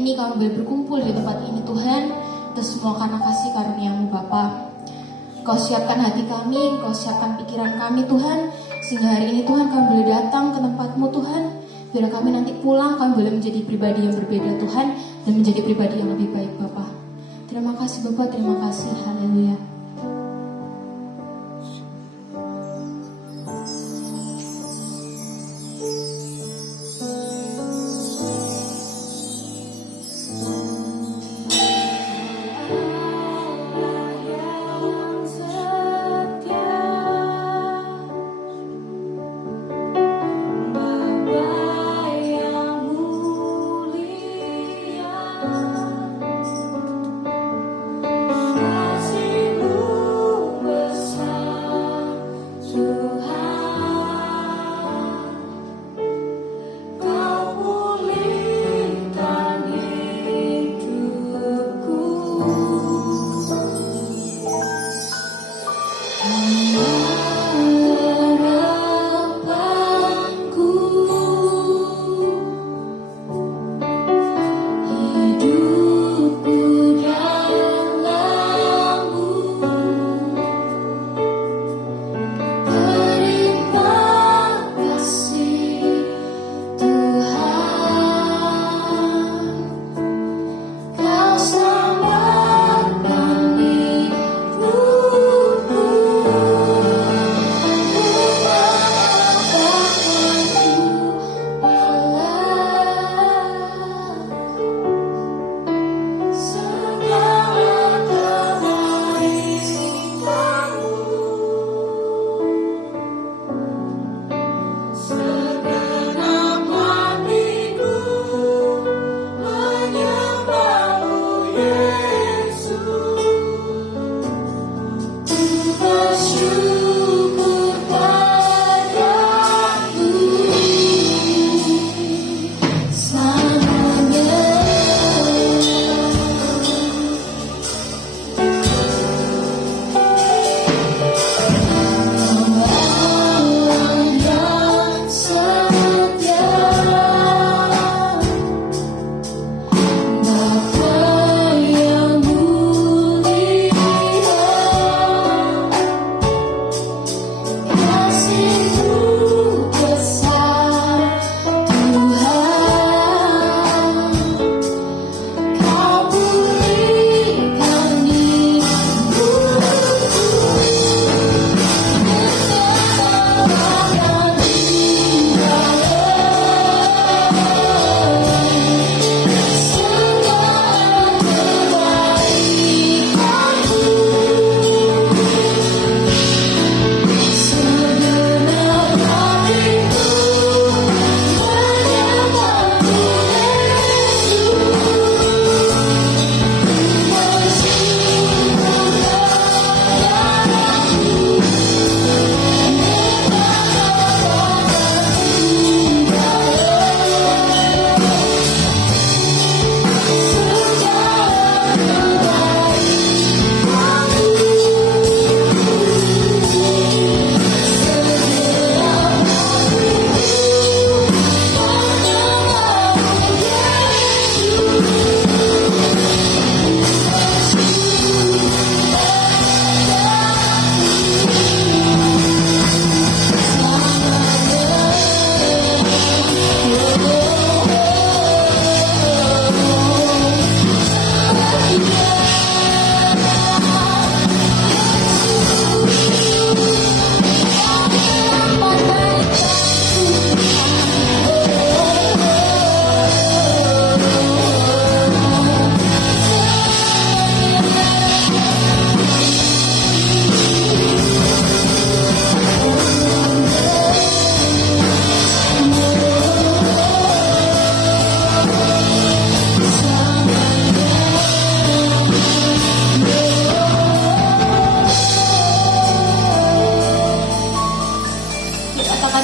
ini kami boleh berkumpul di tempat ini Tuhan. Itu semua karena kasih karunia-Mu Bapa. Kau siapkan hati kami, Kau siapkan pikiran kami Tuhan, sehingga hari ini Tuhan kami boleh datang ke tempat-Mu Tuhan. Biar kami nanti pulang kami boleh menjadi pribadi yang berbeda Tuhan, dan menjadi pribadi yang lebih baik Bapa. Terima kasih Bapa, terima kasih. Haleluya.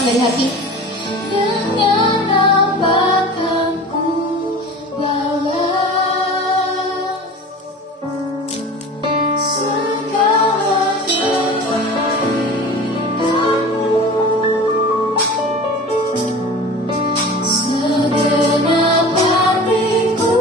dari hati. Dengan nampakanku walau segala kebaikanmu, segenap hatiku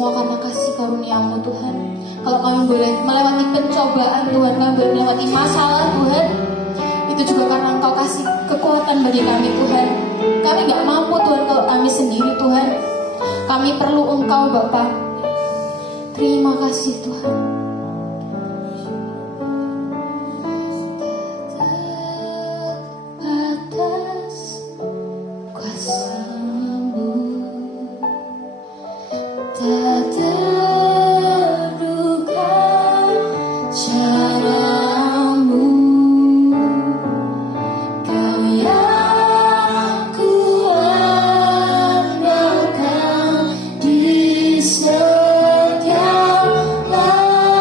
semua karena kasih karunia-Mu Tuhan. Kalau kami boleh melewati pencobaan Tuhan, kami boleh melewati masalah Tuhan, itu juga karena Engkau kasih kekuatan bagi kami Tuhan. Kami gak mampu Tuhan kalau kami sendiri Tuhan. Kami perlu Engkau Bapa. Terima kasih Tuhan. Atas kuasa-Mu tak terduga cara-Mu, Kau yang kuandalkan. Di setiap langkah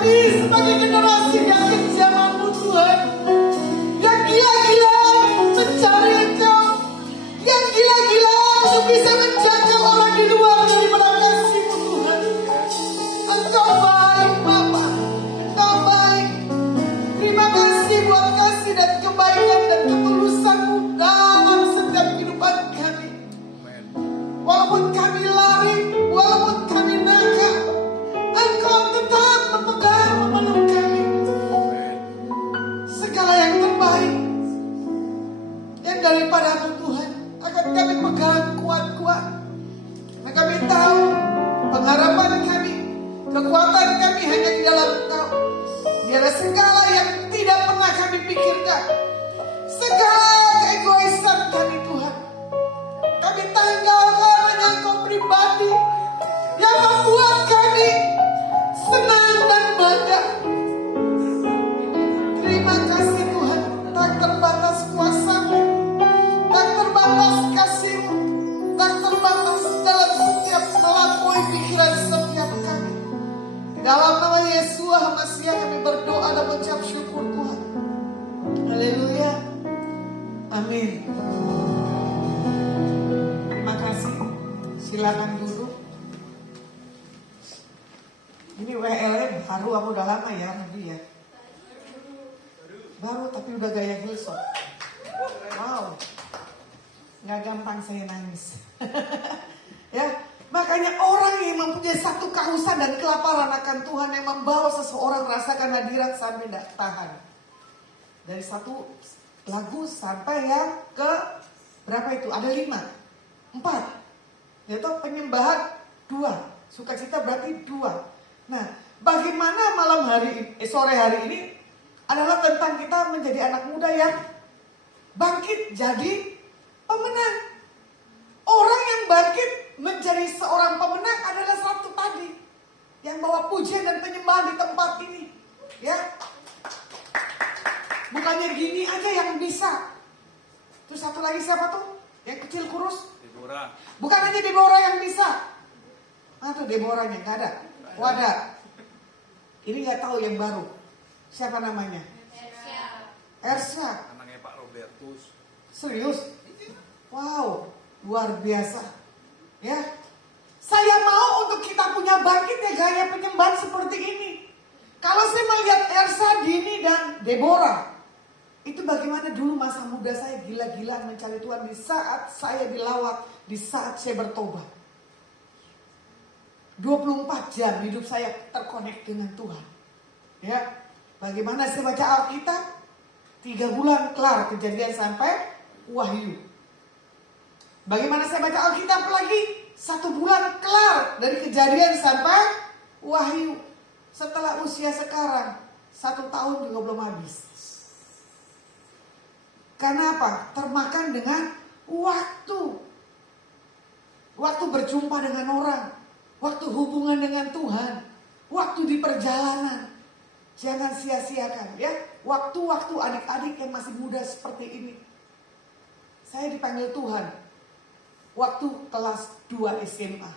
kami sebagai generasi yang kejamamu Tuhan, yang gila-gilaan mencari Engkau, yang gila-gilaan untuk bisa menjaga orang di luar daripada kasih-Mu Tuhan. Engkau baik Bapa, Engkau baik. Terima kasih buat kasih dan kebaikan dan ketulusan-Mu dalam setiap kehidupan kami. Walaupun kami lari, walaupun kami nakal, Engkau tetap memegang, memeluk kami. Segala yang terbaik yang daripada-Mu Tuhan akan kami pegang kuat-kuat. Dan kami tahu pengharapan kami, kekuatan kami hanya di dalam Engkau. Biarlah segala yang tidak pernah kami pikirkan, segala keegoisan kami Tuhan, kami tanggalkan hanya Engkau pribadi yang membuat kami senang dan bangga. Terima kasih Tuhan, tak terbatas kuasa-Mu, tak terbatas kasih-Mu, tak terbatas dalam setiap melampaui pikiran setiap kami. Di dalam nama Yesus Masiah kami berdoa dan mengucap syukur Tuhan. Haleluya. Amin. Terima kasih. Silakan duduk. Ini WL baru apa udah lama ya Nabi ya? Baru tapi udah gaya Hillsong. Wow. Gak gampang saya nangis. Ya, makanya orang yang mempunyai satu kehausan dan kelaparan akan Tuhan yang membawa seseorang merasakan hadirat sampai tidak tahan. Dari satu lagu sampai yang ke berapa itu? Ada 5, 4. Yaitu penyembahan 2, sukacita berarti 2. Nah, bagaimana sore hari ini adalah tentang kita menjadi anak muda yang bangkit jadi pemenang. Orang yang bangkit menjadi seorang pemenang adalah satu tadi yang bawa pujian dan penyembahan di tempat ini, ya. Bukannya gini aja yang bisa. Terus satu lagi siapa tuh? Yang kecil kurus? Deborah. Bukan hanya Deborah yang bisa. Tuh Deborahnya nggak ada. Wadah. Ini nggak tahu yang baru. Siapa namanya? Ersya. Anaknya Pak Robertus. Serius? Wow, luar biasa. Ya. Saya mau untuk kita punya bangkit ya gaya penyembahan seperti ini. Kalau saya melihat Ersya, Dini dan Deborah, itu bagaimana dulu masa muda saya gila-gilaan mencari Tuhan di saat saya dilawat, di saat saya bertobat. 24 jam hidup saya terkonek dengan Tuhan. Ya, bagaimana saya baca Alkitab? 3 bulan kelar Kejadian sampai Wahyu. Bagaimana saya baca Alkitab lagi? 1 bulan kelar dari Kejadian sampai Wahyu. Setelah usia sekarang 1 tahun juga belum habis. Karena apa? Termakan dengan waktu. Waktu berjumpa dengan orang, waktu hubungan dengan Tuhan, waktu di perjalanan. Jangan sia-siakan ya. Waktu-waktu adik-adik yang masih muda seperti ini. Saya dipanggil Tuhan waktu kelas 2 SMA.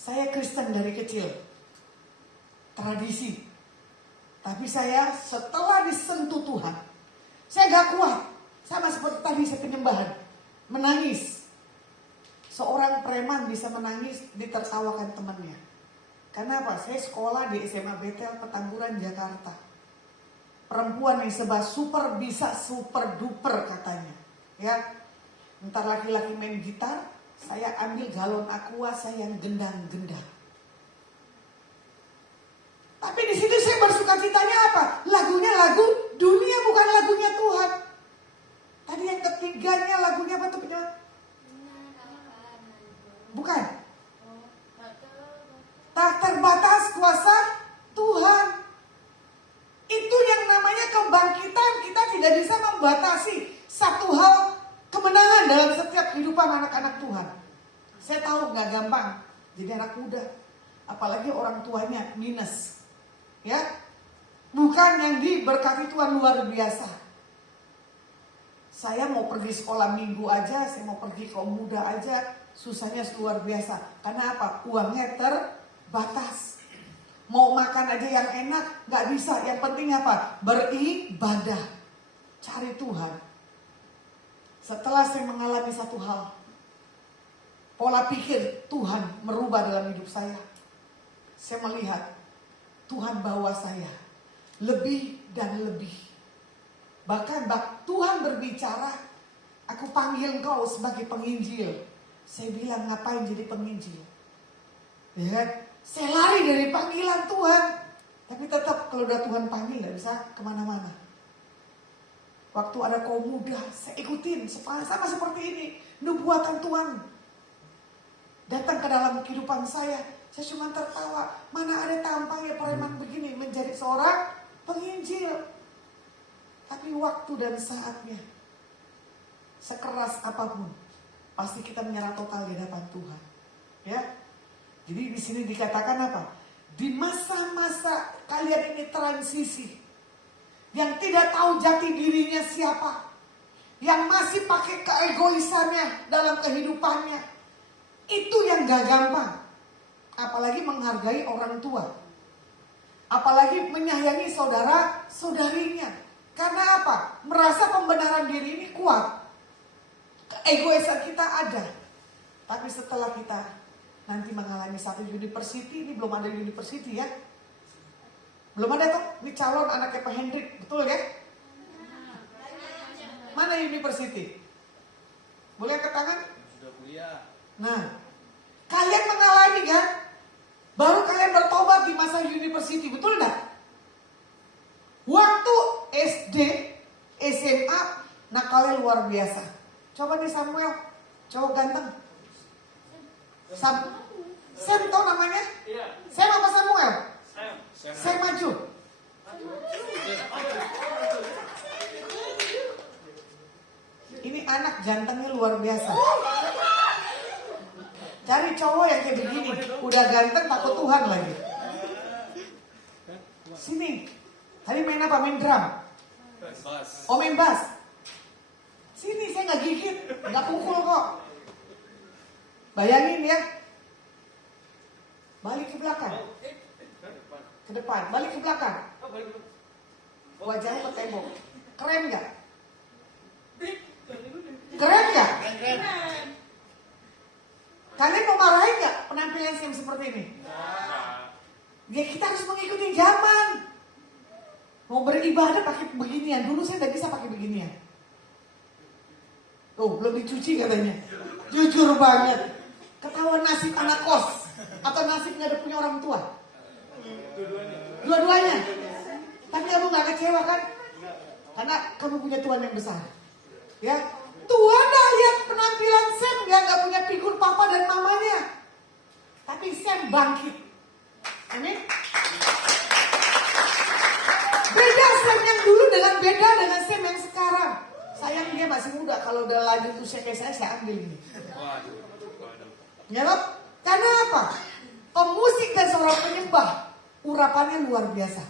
Saya Kristen dari kecil. Tradisi. Tapi saya setelah disentuh Tuhan, saya gak kuat. Sama seperti tadi saya penyembahan. Menangis. Seorang preman bisa menangis ditertawakan temannya. Kenapa? Saya sekolah di SMA Betel Petamburan Jakarta. Perempuan yang serba super bisa super duper katanya. Ya, entar laki-laki main gitar, saya ambil galon aqua, saya yang gendang-gendang. Tapi di situ saya bersuka citanya apa? Lagunya lagu dunia, bukan lagunya Tuhan. Tadi yang ketiganya lagunya apa tuh penyanyi? Bukan. Tak terbatas kuasa Tuhan. Itu yang namanya kebangkitan. Kita tidak bisa membatasi satu hal kemenangan dalam setiap kehidupan anak-anak Tuhan. Saya tahu gak gampang jadi anak muda. Apalagi orang tuanya minus. Ya, bukan yang diberkati Tuhan luar biasa. Saya mau pergi sekolah minggu aja, saya mau pergi kaum muda aja, susahnya luar biasa. Karena apa? Uangnya terbatas. makan aja yang enak, nggak bisa. Yang penting apa? Beribadah, cari Tuhan. Setelah saya mengalami satu hal, pola pikir Tuhan merubah dalam hidup saya. Saya melihat Tuhan bawa saya lebih dan lebih. Bahkan Tuhan berbicara, aku panggil engkau sebagai penginjil. Saya bilang, ngapain jadi penginjil? Ya kan? Saya lari dari panggilan Tuhan. Tapi tetap kalau udah Tuhan panggil gak bisa kemana-mana. Waktu ada kaum muda, saya ikutin sama seperti ini. Nubuatan Tuhan datang ke dalam kehidupan saya. Saya cuma tertawa. Mana ada tampangnya preman begini menjadi seorang penginjil. Tapi waktu dan saatnya, sekeras apapun, pasti kita menyerah total di hadapan Tuhan. Ya. Jadi di sini dikatakan apa? Di masa-masa kalian ini transisi, yang tidak tahu jati dirinya siapa, yang masih pakai keegoisannya dalam kehidupannya, itu yang gak gampang. Apalagi menghargai orang tua, apalagi menyayangi saudara-saudarinya. Karena apa? Merasa pembenaran diri ini kuat, keegoisan kita ada. Tapi setelah kita nanti mengalami satu university, ini belum ada university ya. Belum ada tuh, ini calon anaknya Pak Hendrik, betul ya? Mana university? Boleh angkat tangan? Sudah kuliah. Nah, kalian mengalami kan? Baru kalian bertobat di masa university, betul enggak? Waktu SD, SMA, nakalnya luar biasa. Coba nih Samuel, cowok ganteng. Sam tau namanya? Iya. Sam apa Samuel? Sam. Sam maju. Ini anak gantengnya luar biasa. Cari cowok yang kayak begini, udah ganteng takut Tuhan lagi. Sini. Tadi main apa? Main drum. Bas. Oh main bass. Sini saya nggak gigit, nggak pukul kok. Bayangin ya. Balik ke belakang. Ke depan. Balik ke belakang. Wajahnya ke tembok. Keren nggak? Keren nggak? Kalian mau marahin nggak penampilan Sam seperti ini? Ya kita harus mengikuti zaman. Mau beribadah pakai beginian. Dulu saya nggak bisa pakai beginian. Oh belum dicuci katanya. Jujur banget. Ketahuan nasib anak kos atau nasib nggak ada punya orang tua. Dua-duanya. Tapi kamu nggak kecewa kan? Karena kamu punya Tuhan yang besar. Ya, Tuhan dah lihat penampilan Sam nggak punya figur papa dan mamanya. Tapi Sam bangkit. Amin. Beda Sam yang dulu dengan Sam yang sekarang. Sayang dia masih muda. Kalau udah lanjut usia kayak saya ambil ini. Ya loh? Karena apa? Pemusik dan seorang penyembah, urapannya luar biasa.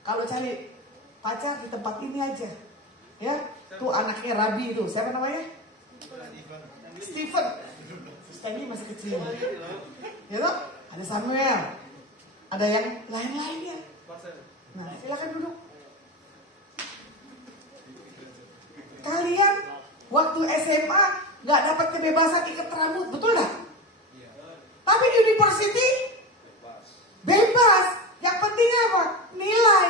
Kalau cari pacar di tempat ini aja, ya, tuh anaknya Rabi itu, siapa namanya? Stephen. Stanley masih kecil. Ya loh? Ada Samuel, ada yang lain-lainnya. Nah, silakan duduk. Kalian waktu SMA nggak dapat kebebasan ikat rambut, betul nggak? Tapi di university bebas. Yang penting apa? Nilai.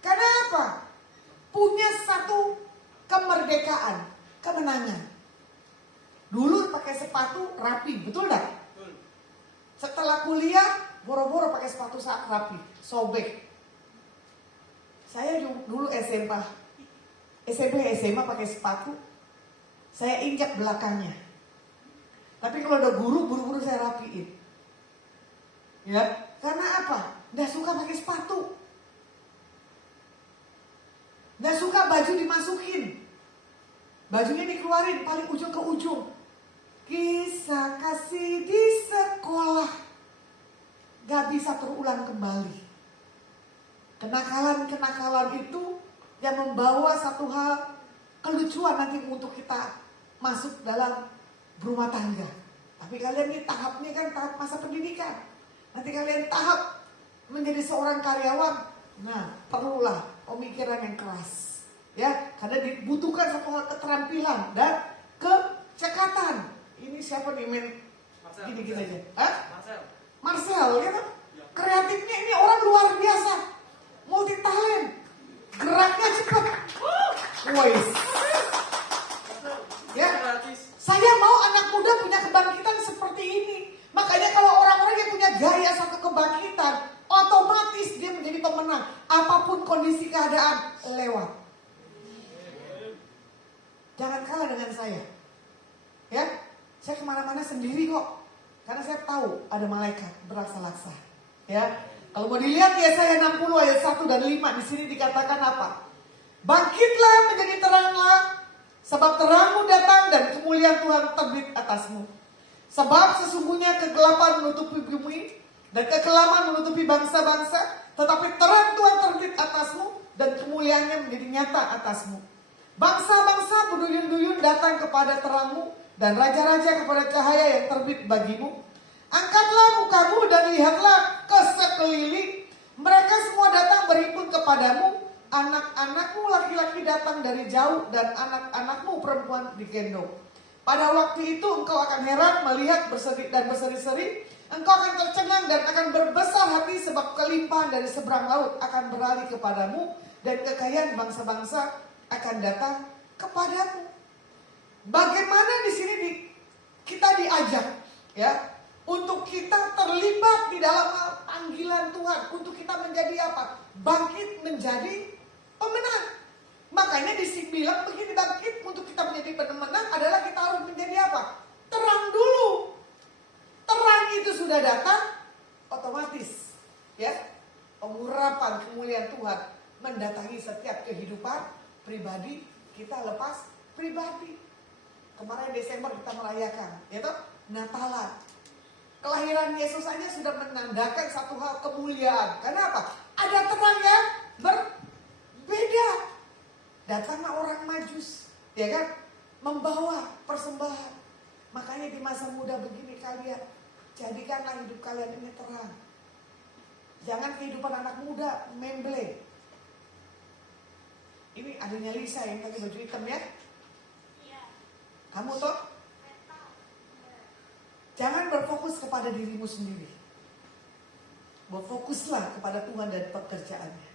Karena apa? Punya satu kemerdekaan, kemenangan. Dulu pakai sepatu rapi, betul nggak? Setelah kuliah, boro-boro pakai sepatu saat rapi, sobek. Saya dulu SMP SMA pakai sepatu, saya injak belakangnya. Tapi kalau udah buru-buru saya rapiin. Ya, karena apa? Nggak suka pakai sepatu. Nggak suka baju dimasukin. Bajunya dikeluarin paling ujung ke ujung. Kisah kasih di sekolah gak bisa terulang kembali. Kenakalan-kenakalan itu yang membawa satu hal kelucuan nanti untuk kita masuk dalam berumah tangga. Tapi kalian ini tahapnya kan tahap masa pendidikan. Nanti kalian tahap menjadi seorang karyawan, nah perlulah pemikiran yang keras, ya, karena dibutuhkan satu hal keterampilan dan kecekatan. Ini siapa nih men? Gini-gini aja. Hah? Marcel, ya kan? Kreatifnya ini orang luar biasa, multi talent, geraknya cepat. Wais. Ya, saya mau anak muda punya kebangkitan seperti ini. Makanya kalau orang-orang yang punya gaya satu kebangkitan, otomatis dia menjadi pemenang. Apapun kondisi keadaan, lewat. Jangan kalah dengan saya. Ya, saya kemana-mana sendiri kok. Karena saya tahu ada malaikat beraksa-laksa. Ya, kalau mau dilihat Yesaya 60 ayat 1 dan 5 di sini dikatakan apa? Bangkitlah menjadi teranglah, sebab terangmu datang dan kemuliaan Tuhan terbit atasmu. Sebab sesungguhnya kegelapan menutupi bumi dan kekelaman menutupi bangsa-bangsa, tetapi terang Tuhan terbit atasmu dan kemuliaannya menjadi nyata atasmu. Bangsa-bangsa berduyun-duyun datang kepada terangmu dan raja-raja kepada cahaya yang terbit bagimu. Angkatlah mukamu dan lihatlah ke sekeliling. Mereka semua datang berhimpun kepadamu. Anak-anakmu laki-laki datang dari jauh dan anak-anakmu perempuan digendong. Pada waktu itu engkau akan heran melihat bersedih dan berseri-seri. Engkau akan tercengang dan akan berbesar hati sebab kelimpahan dari seberang laut akan beralih kepadamu dan kekayaan bangsa-bangsa akan datang kepadamu. Bagaimana di sini kita diajak, ya, untuk kita terlibat di dalam panggilan Tuhan, untuk kita menjadi apa? Bangkit menjadi pemenang. Makanya dibilang begini, bangkit untuk kita menjadi pemenang adalah kita harus menjadi apa? Terang dulu. Terang itu sudah datang, otomatis, ya, pengurapan kemuliaan Tuhan mendatangi setiap kehidupan pribadi kita lepas pribadi. Kemarin Desember kita merayakan, yaitu Natalan. Kelahiran Yesus saja sudah menandakan satu hal kemuliaan. Kenapa? Ada terang yang berbeda. Datanglah orang Majus, ya kan? Membawa persembahan. Makanya di masa muda begini kalian, jadikanlah hidup kalian ini terang. Jangan kehidupan anak muda memble. Ini adanya Lisa yang pakai baju hitam ya. Kamu toh? Jangan berfokus kepada dirimu sendiri. Berfokuslah kepada Tuhan dan pekerjaannya.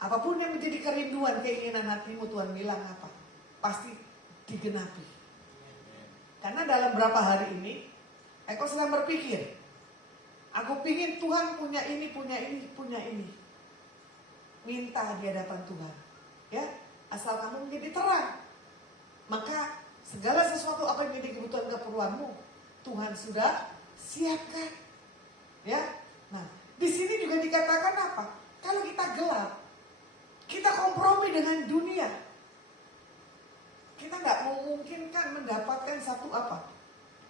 Apapun yang menjadi kerinduan, keinginan hatimu, Tuhan bilang apa? Pasti digenapi. Karena dalam berapa hari ini, aku sedang berpikir, aku pingin Tuhan punya ini, punya ini, punya ini. Minta di hadapan Tuhan. Ya, asal kamu menjadi terang. Maka segala sesuatu apa yang menjadi kebutuhan keperluanmu, Tuhan sudah siapkan. Ya. Nah, di sini juga dikatakan apa? Kalau kita gelap, kita kompromi dengan dunia, kita nggak memungkinkan mendapatkan satu apa?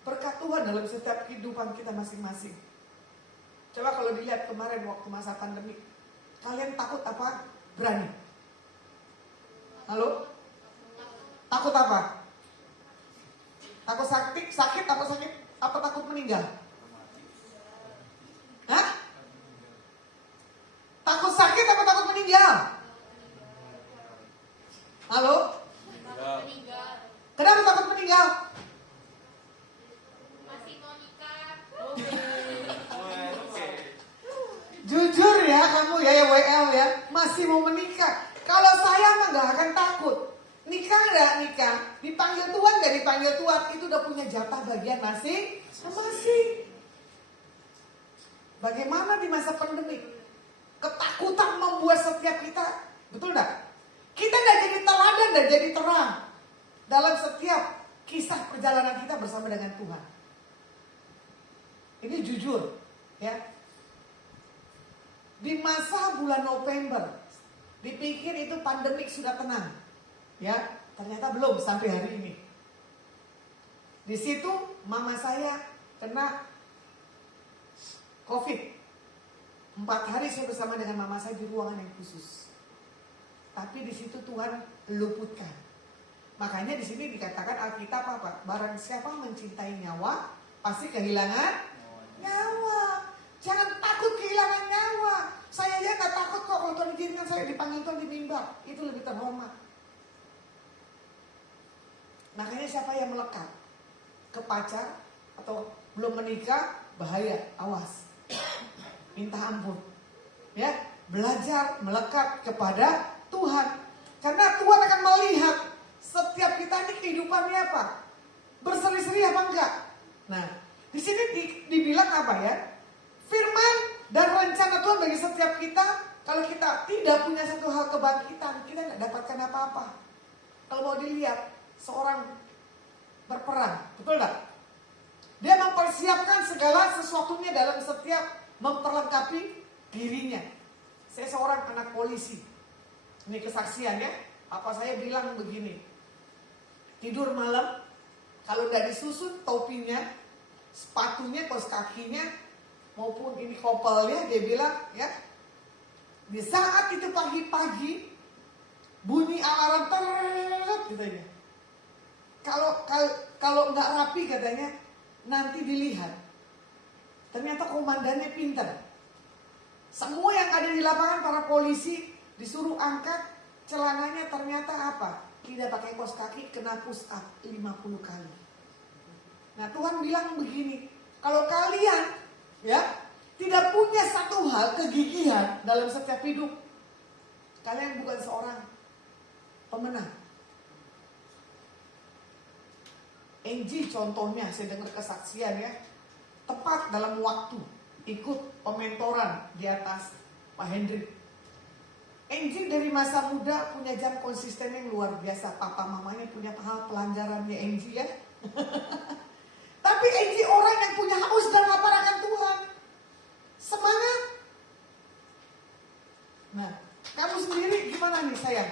Berkat Tuhan dalam setiap kehidupan kita masing-masing. Coba kalau dilihat kemarin waktu masa pandemi, kalian takut apa? Berani? Halo? Takut apa? Takut sakit, takut sakit, apa takut meninggal? Hah? Takut sakit apa takut meninggal? Halo? Kenapa takut meninggal? Masih mau nikah. Jujur ya kamu ya WL ya, masih mau menikah. Kalau saya mah gak akan takut. Nikah gak nikah, dipanggil Tuhan gak dipanggil Tuhan, itu udah punya jatah bagian masing-masing. Bagaimana di masa pandemi? Ketakutan membuat setiap kita, betul gak? Kita gak jadi teladan dan jadi terang dalam setiap kisah perjalanan kita bersama dengan Tuhan. Ini jujur ya. Di masa bulan November, dipikir itu pandemik sudah tenang. Ya, ternyata belum sampai hari ini. Di situ mama saya kena COVID. 4 hari saya bersama dengan mama saya di ruangan yang khusus. Tapi di situ Tuhan luputkan. Makanya di sini dikatakan Alkitab apa? Barang siapa mencintai nyawa, pasti kehilangan nyawa. Jangan takut kehilangan sampai dipanggil Tuhan di mimbar, itu lebih terhormat. Makanya siapa yang melekat ke pacar atau belum menikah, bahaya, awas. Minta ampun. Ya, belajar melekat kepada Tuhan. Karena Tuhan akan melihat setiap kita ini kehidupannya apa? Berseri-seri apa enggak? Nah, di sini dibilang apa ya? Firman dan rencana Tuhan bagi setiap kita, kalau kita tidak punya satu hal kebangkitan, kita nggak dapatkan apa-apa. Kalau mau dilihat, seorang berperang, betul nggak? Dia mempersiapkan segala sesuatunya dalam setiap memperlengkapi dirinya. Saya seorang anak polisi. Ini kesaksian ya. Apa saya bilang begini. Tidur malam, kalau udah disusun topinya, sepatunya, kaos kakinya, maupun ini kopelnya, dia bilang ya, di saat itu pagi-pagi bunyi alarm katanya. Kalau nggak rapi katanya, nanti dilihat. Ternyata komandannya pintar. Semua yang ada di lapangan, para polisi disuruh angkat celananya, ternyata apa? Tidak pakai kaos kaki, kena push up 50 kali. Nah, Tuhan bilang begini, kalau kalian ya tidak punya satu hal kegigihan dalam setiap hidup, kalian bukan seorang pemenang. Angie contohnya, saya dengar kesaksian ya, tepat dalam waktu ikut pementoran di atas Pak Hendrik. Angie dari masa muda punya jam konsisten yang luar biasa. Papa mamanya punya hal pelanggarannya Angie ya. Tapi Angie orang yang punya haus dan lapar akan Tuhan. Semangat. Nah, kamu sendiri gimana nih sayang?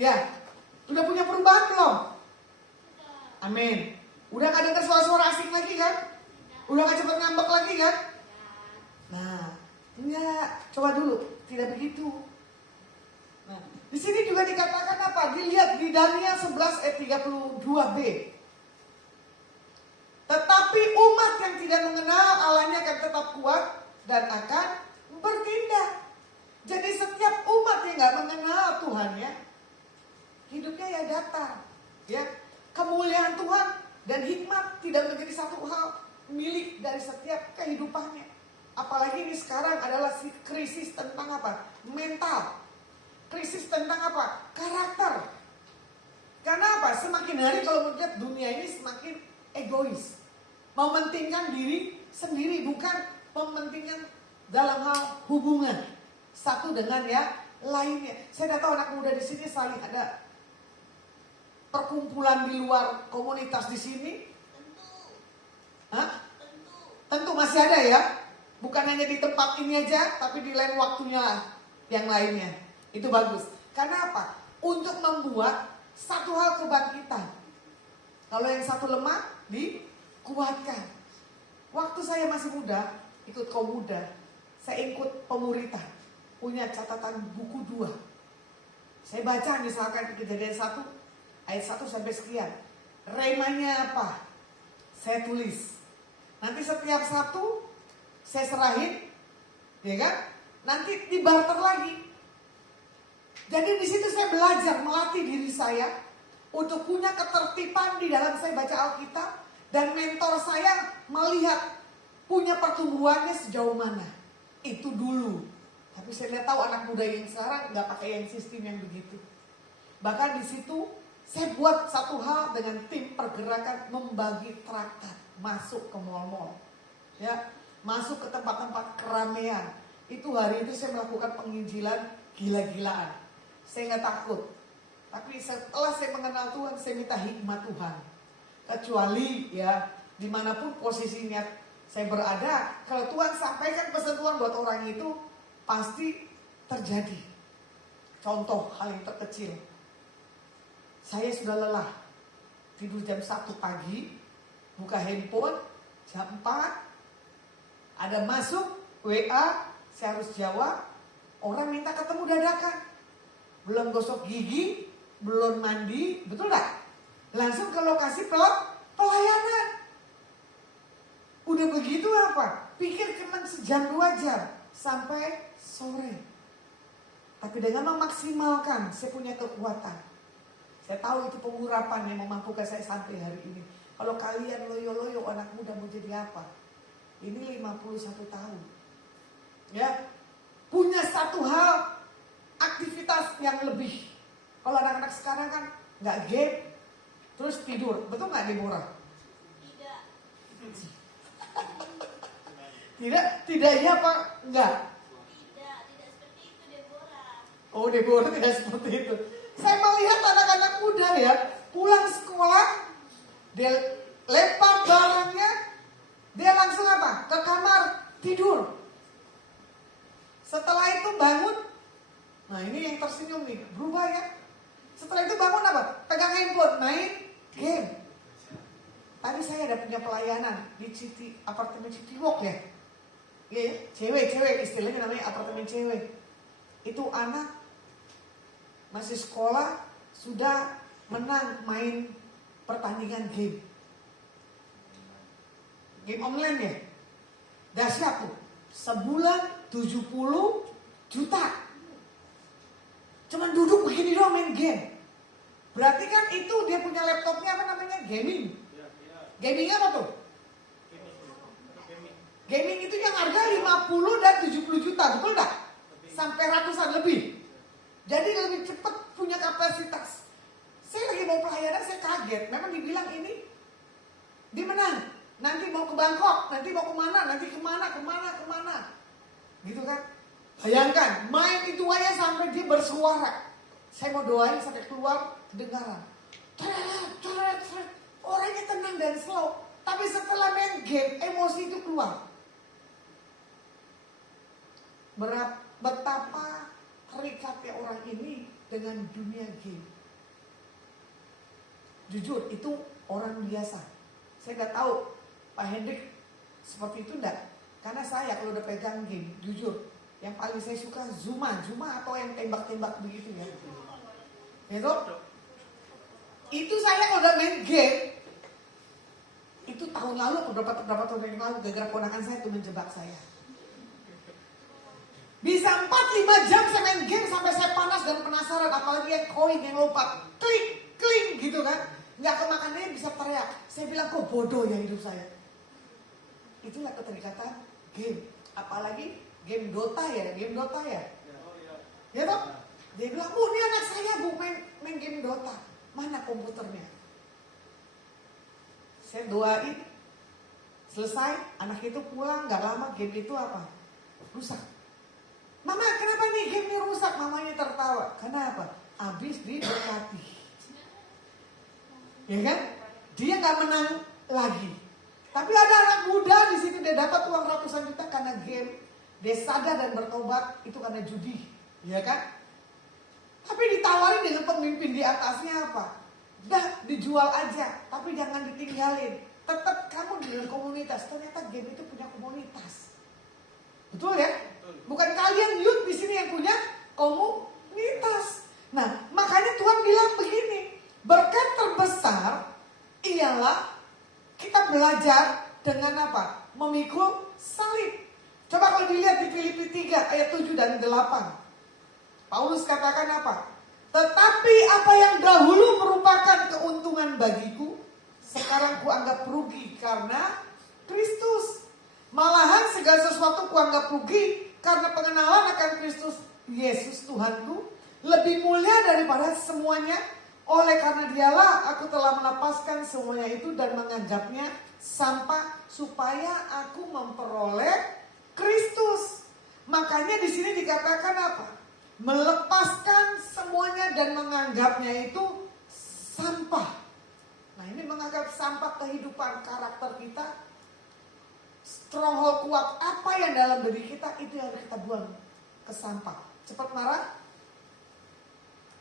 Ya, udah punya perubahan belum? Amin. Udah gak dengar suara-suara asing lagi kan? Udah gak cepet ngambek lagi kan? Nah, enggak. Coba dulu, tidak begitu. Nah, di sini juga dikatakan apa? Dilihat di Daniel 11 ayat 32b. Tetapi umat yang tidak mengenal Allahnya akan tetap kuat dan akan bertindak. Jadi setiap umat yang gak mengenal Tuhan ya, hidupnya ya datar. Ya, kemuliaan Tuhan dan hikmat tidak menjadi satu hal milik dari setiap kehidupannya. Apalagi ini sekarang adalah krisis tentang apa? Mental. Krisis tentang apa? Karakter. Karena apa? Semakin hari kalau melihat dunia ini semakin egois. Mementingkan diri sendiri, bukan mementingkan dalam hal hubungan satu dengan yang lainnya. Saya tahu anak muda di sini saling ada perkumpulan di luar komunitas di sini. Hah? Tentu masih ada ya. Bukan hanya di tempat ini aja, tapi di lain waktunya yang lainnya. Itu bagus. Karena apa? Untuk membuat satu hal kebangkitan. Kalau yang satu lemah, dikuatkan. Waktu saya masih muda, ikut kaum muda, saya ikut pemuritan. Punya catatan buku 2. Saya baca misalkan Kejadian 1, ayat 1 sampai sekian. Remanya apa? Saya tulis. Nanti setiap satu saya serahin, ya kan? Nanti dibarter lagi. Jadi di situ saya belajar melatih diri saya untuk punya ketertiban di dalam saya baca Alkitab, dan mentor saya melihat punya pertumbuhannya sejauh mana. Itu dulu. Tapi saya lihat tahu anak muda yang sekarang nggak pakai yang sistem yang begitu. Bahkan di situ saya buat satu hal dengan tim pergerakan, membagi traktat, masuk ke mal-mal, ya, masuk ke tempat-tempat keramaian. Itu hari itu saya melakukan penginjilan gila-gilaan. Saya nggak takut. Tapi setelah saya mengenal Tuhan, saya minta hikmat Tuhan. Kecuali ya, dimanapun posisinya saya berada, kalau Tuhan sampaikan pesan Tuhan buat orang itu, pasti terjadi. Contoh hal yang terkecil. Saya sudah lelah. Tidur jam 1 pagi, buka handphone, jam 4, ada masuk WA, saya harus jawab. Orang minta ketemu dadakan. Belum gosok gigi, belum mandi, betul gak? Langsung ke lokasi pelayanan. Udah begitu apa? Pikir cuma sejam 2 jam sampai sore. Tapi dengan memaksimalkan saya punya kekuatan. Saya tahu itu pengurapan yang memampukan saya sampai hari ini. Kalau kalian loyo-loyo anak muda mau jadi apa? Ini 51 tahun. Ya, punya satu hal aktivitas yang lebih. Kalau anak-anak sekarang kan nggak game, terus tidur. Betul nggak Deborah? Tidak iya apa? Enggak. Tidak seperti itu Deborah. Oh, Deborah tidak seperti itu. Saya melihat anak-anak muda ya, pulang sekolah, dia lempar barangnya, dia langsung apa? Ke kamar, tidur. Setelah itu bangun, nah ini yang tersenyum nih, berubah ya. Setelah itu bangun apa? Pegang handphone, main game. Tadi saya ada punya pelayanan di apartemen Citiwalk ya. Iya, cewek istilahnya namanya apartemen cewek. Itu anak masih sekolah sudah menang main pertandingan game. Game online ya. Dahsyat tuh. Sebulan 70 juta. Cuman duduk begini doang main game. Berarti kan itu dia punya laptopnya apa namanya? Gaming. Gaming apa tuh? Gaming itu yang harga 50 dan 70 juta, betul nggak? Sampai ratusan lebih. Jadi lebih cepat punya kapasitas. Saya lagi mau pelayanan, saya kaget. Memang dibilang ini dia menang. Nanti mau ke Bangkok, nanti mau kemana, nanti kemana. Gitu kan? Bayangkan, main itu aja sampai dia bersuara. Saya mau doain sampai keluar kedengaran. Orangnya tenang dan slow. Tapi setelah main game, emosi itu keluar. Betapa terikatnya orang ini dengan dunia game. Jujur, itu orang biasa. Saya nggak tahu Pak Hendrik seperti itu enggak. Karena saya kalau udah pegang game, jujur, yang paling saya suka Zuma atau yang tembak-tembak begitu ya. Itu saya kalau udah main game, itu tahun lalu, beberapa tahun yang lalu, gara-gara ponakan saya itu menjebak saya. Bisa 4-5 jam saya main game sampai saya panas dan penasaran, apalagi yang koin yang lompat, klik gitu kan. Nggak kemakan dia bisa teriak. Saya bilang kok bodoh ya hidup saya. Itulah keterikatan game. Apalagi game Dota ya. Ya toh? Dia bilang, ini anak saya main game Dota. Mana komputernya? Saya doain. Selesai, anak itu pulang, gak lama game itu apa? Rusak. Mama, kenapa nih game ini rusak? Mamanya tertawa. Kenapa? Habis diberkati. Ya kan? Dia gak menang lagi. Tapi ada anak muda di sini dia dapat uang ratusan juta karena game. Dia sadar dan bertobat itu karena judi. Ya kan? Tapi ditawarin dengan pemimpin di atasnya apa? Dah dijual aja, tapi jangan ditinggalin. Tetap kamu di dalam komunitas. Ternyata game itu punya komunitas. Betul ya? Bukan kalian youth di sini yang punya komunitas. Nah, makanya Tuhan bilang begini, berkat terbesar ialah kita belajar dengan apa? Memikul salib. Coba kalau dilihat di Filipi 3 ayat 7 dan 8. Paulus katakan apa? Tetapi apa yang dahulu merupakan keuntungan bagiku, sekarang kuanggap rugi karena Kristus. Malahan segala sesuatu kuanggap rugi karena pengenalan akan Kristus Yesus Tuhanku lebih mulia daripada semuanya. Oleh karena dialah aku telah melepaskan semuanya itu dan menganggapnya sampah supaya aku memperoleh Kristus. Makanya di sini dikatakan apa? Melepaskan semuanya dan menganggapnya itu sampah. Nah, ini menganggap sampah kehidupan karakter kita. Stronghold kuat apa yang dalam diri kita itu yang kita buang ke sampah. Cepat marah,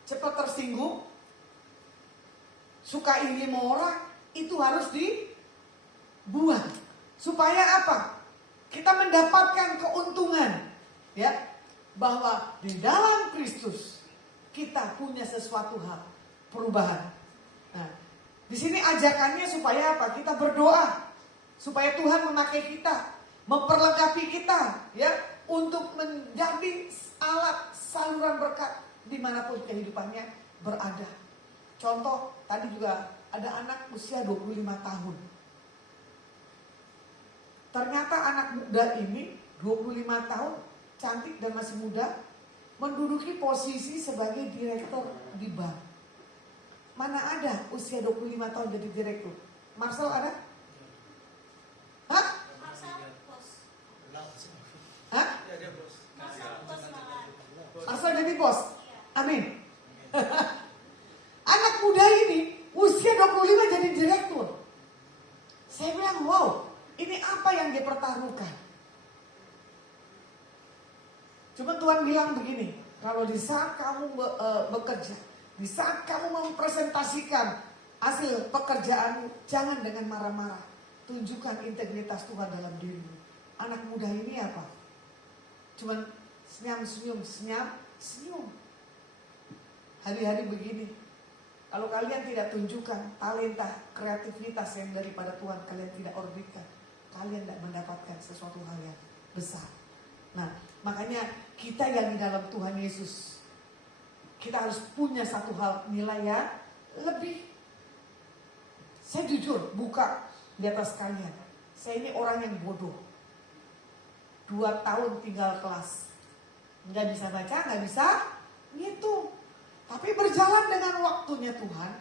cepat tersinggung, suka iri sama orang, itu harus dibuang. Supaya apa? Kita mendapatkan keuntungan, ya, bahwa di dalam Kristus kita punya sesuatu hal perubahan. Nah, di sini ajakannya supaya apa? Kita berdoa supaya Tuhan memakai kita, memperlengkapi kita, ya, untuk menjadi alat saluran berkat dimanapun kehidupannya berada. Contoh, tadi juga ada anak usia 25 tahun. Ternyata anak muda ini 25 tahun, cantik dan masih muda, menduduki posisi sebagai direktur di bank. Mana ada usia 25 tahun jadi direktur? Marcel ada? Hah? Marsal bos. Hah? Ya dia bos. Marsal bos malah. Marcel jadi bos? Iya. Amin. Anak muda ini usia 25 jadi direktur. Saya bilang, wow, ini apa yang dipertaruhkan? Cuma Tuhan bilang begini, kalau di saat kamu bekerja, di saat kamu mempresentasikan hasil pekerjaanmu, jangan dengan marah-marah. Tunjukkan integritas Tuhan dalam dirimu. Anak muda ini apa? Cuman senyum-senyum, senyum. Hari-hari begini. Kalau kalian tidak tunjukkan talenta, kreativitas yang daripada Tuhan, kalian tidak orbitkan, kalian tidak mendapatkan sesuatu hal yang besar. Nah, makanya kita yang di dalam Tuhan Yesus, kita harus punya satu hal nilai yang lebih. Saya jujur, buka di atas kalian. Saya ini orang yang bodoh. 2 tahun tinggal kelas. Nggak bisa baca, nggak bisa ngitung. Tapi berjalan dengan waktunya Tuhan.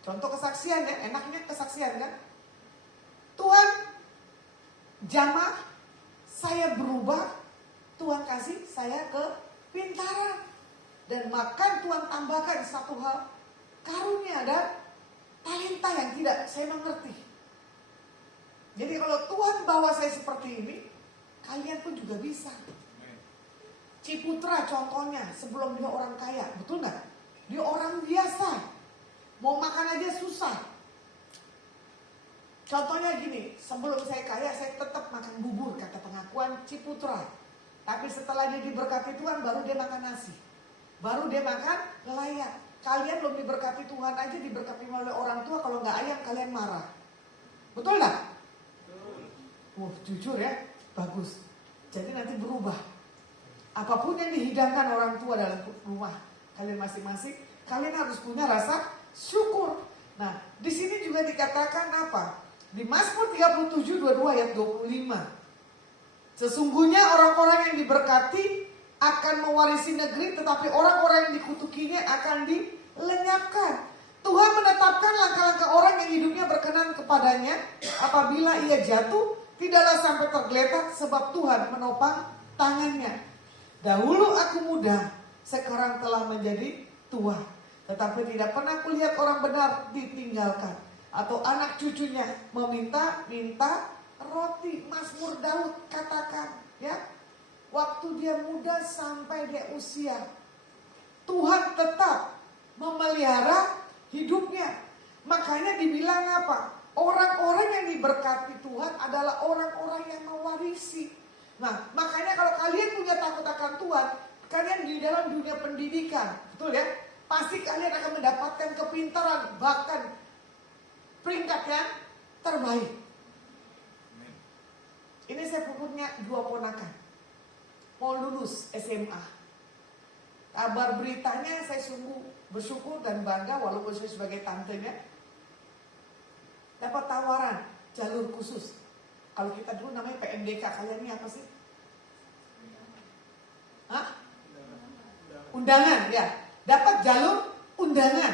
Contoh kesaksian ya, enaknya kesaksian kan. Tuhan jamah, saya berubah, Tuhan kasih saya kepintaran. Dan makan Tuhan tambahkan satu hal, karunia dan talenta yang tidak saya mengerti. Jadi kalau Tuhan bawa saya seperti ini, kalian pun juga bisa. Ciputra contohnya, sebelum dia orang kaya, betul nggak? Dia orang biasa, mau makan aja susah. Contohnya gini, sebelum saya kaya, saya tetap makan bubur, kata pengakuan Ciputra. Tapi setelah dia diberkati Tuhan, baru dia makan nasi. Baru dia makan layak. Kalian belum diberkati Tuhan aja, diberkati oleh orang tua, kalau nggak ayam kalian marah. Betul nggak? Jujur ya, bagus. Jadi nanti berubah. Apapun yang dihidangkan orang tua dalam rumah kalian masing-masing, kalian harus punya rasa syukur. Nah, di sini juga dikatakan apa? Di Mazmur 37, 22 ayat 25. Sesungguhnya orang-orang yang diberkati akan mewarisi negeri, tetapi orang-orang yang dikutukinya akan dilenyapkan. Tuhan menetapkan langkah-langkah orang yang hidupnya berkenan kepadanya. Apabila ia jatuh, tidaklah sampai tergeletak, sebab Tuhan menopang tangannya. Dahulu aku muda, sekarang telah menjadi tua. Tetapi tidak pernah kulihat orang benar ditinggalkan, atau anak cucunya meminta-minta roti. Mazmur Daud katakan, ya, waktu dia muda sampai dia usia, Tuhan tetap memelihara hidupnya. Makanya dibilang apa? Orang-orang yang diberkati Tuhan adalah orang-orang yang mewarisi. Nah, makanya kalau kalian punya takut akan Tuhan, kalian di dalam dunia pendidikan, betul ya? Pasti kalian akan mendapatkan kepintaran, bahkan peringkat yang terbaik. Ini saya punya 2 ponakan, mau lulus SMA. Kabar beritanya saya sungguh bersyukur dan bangga, walaupun saya sebagai tantenya dapat tawaran jalur khusus. Kalau kita dulu namanya PMDK, kalian ini apa sih? Hah? Undangan, ya. Dapat jalur undangan.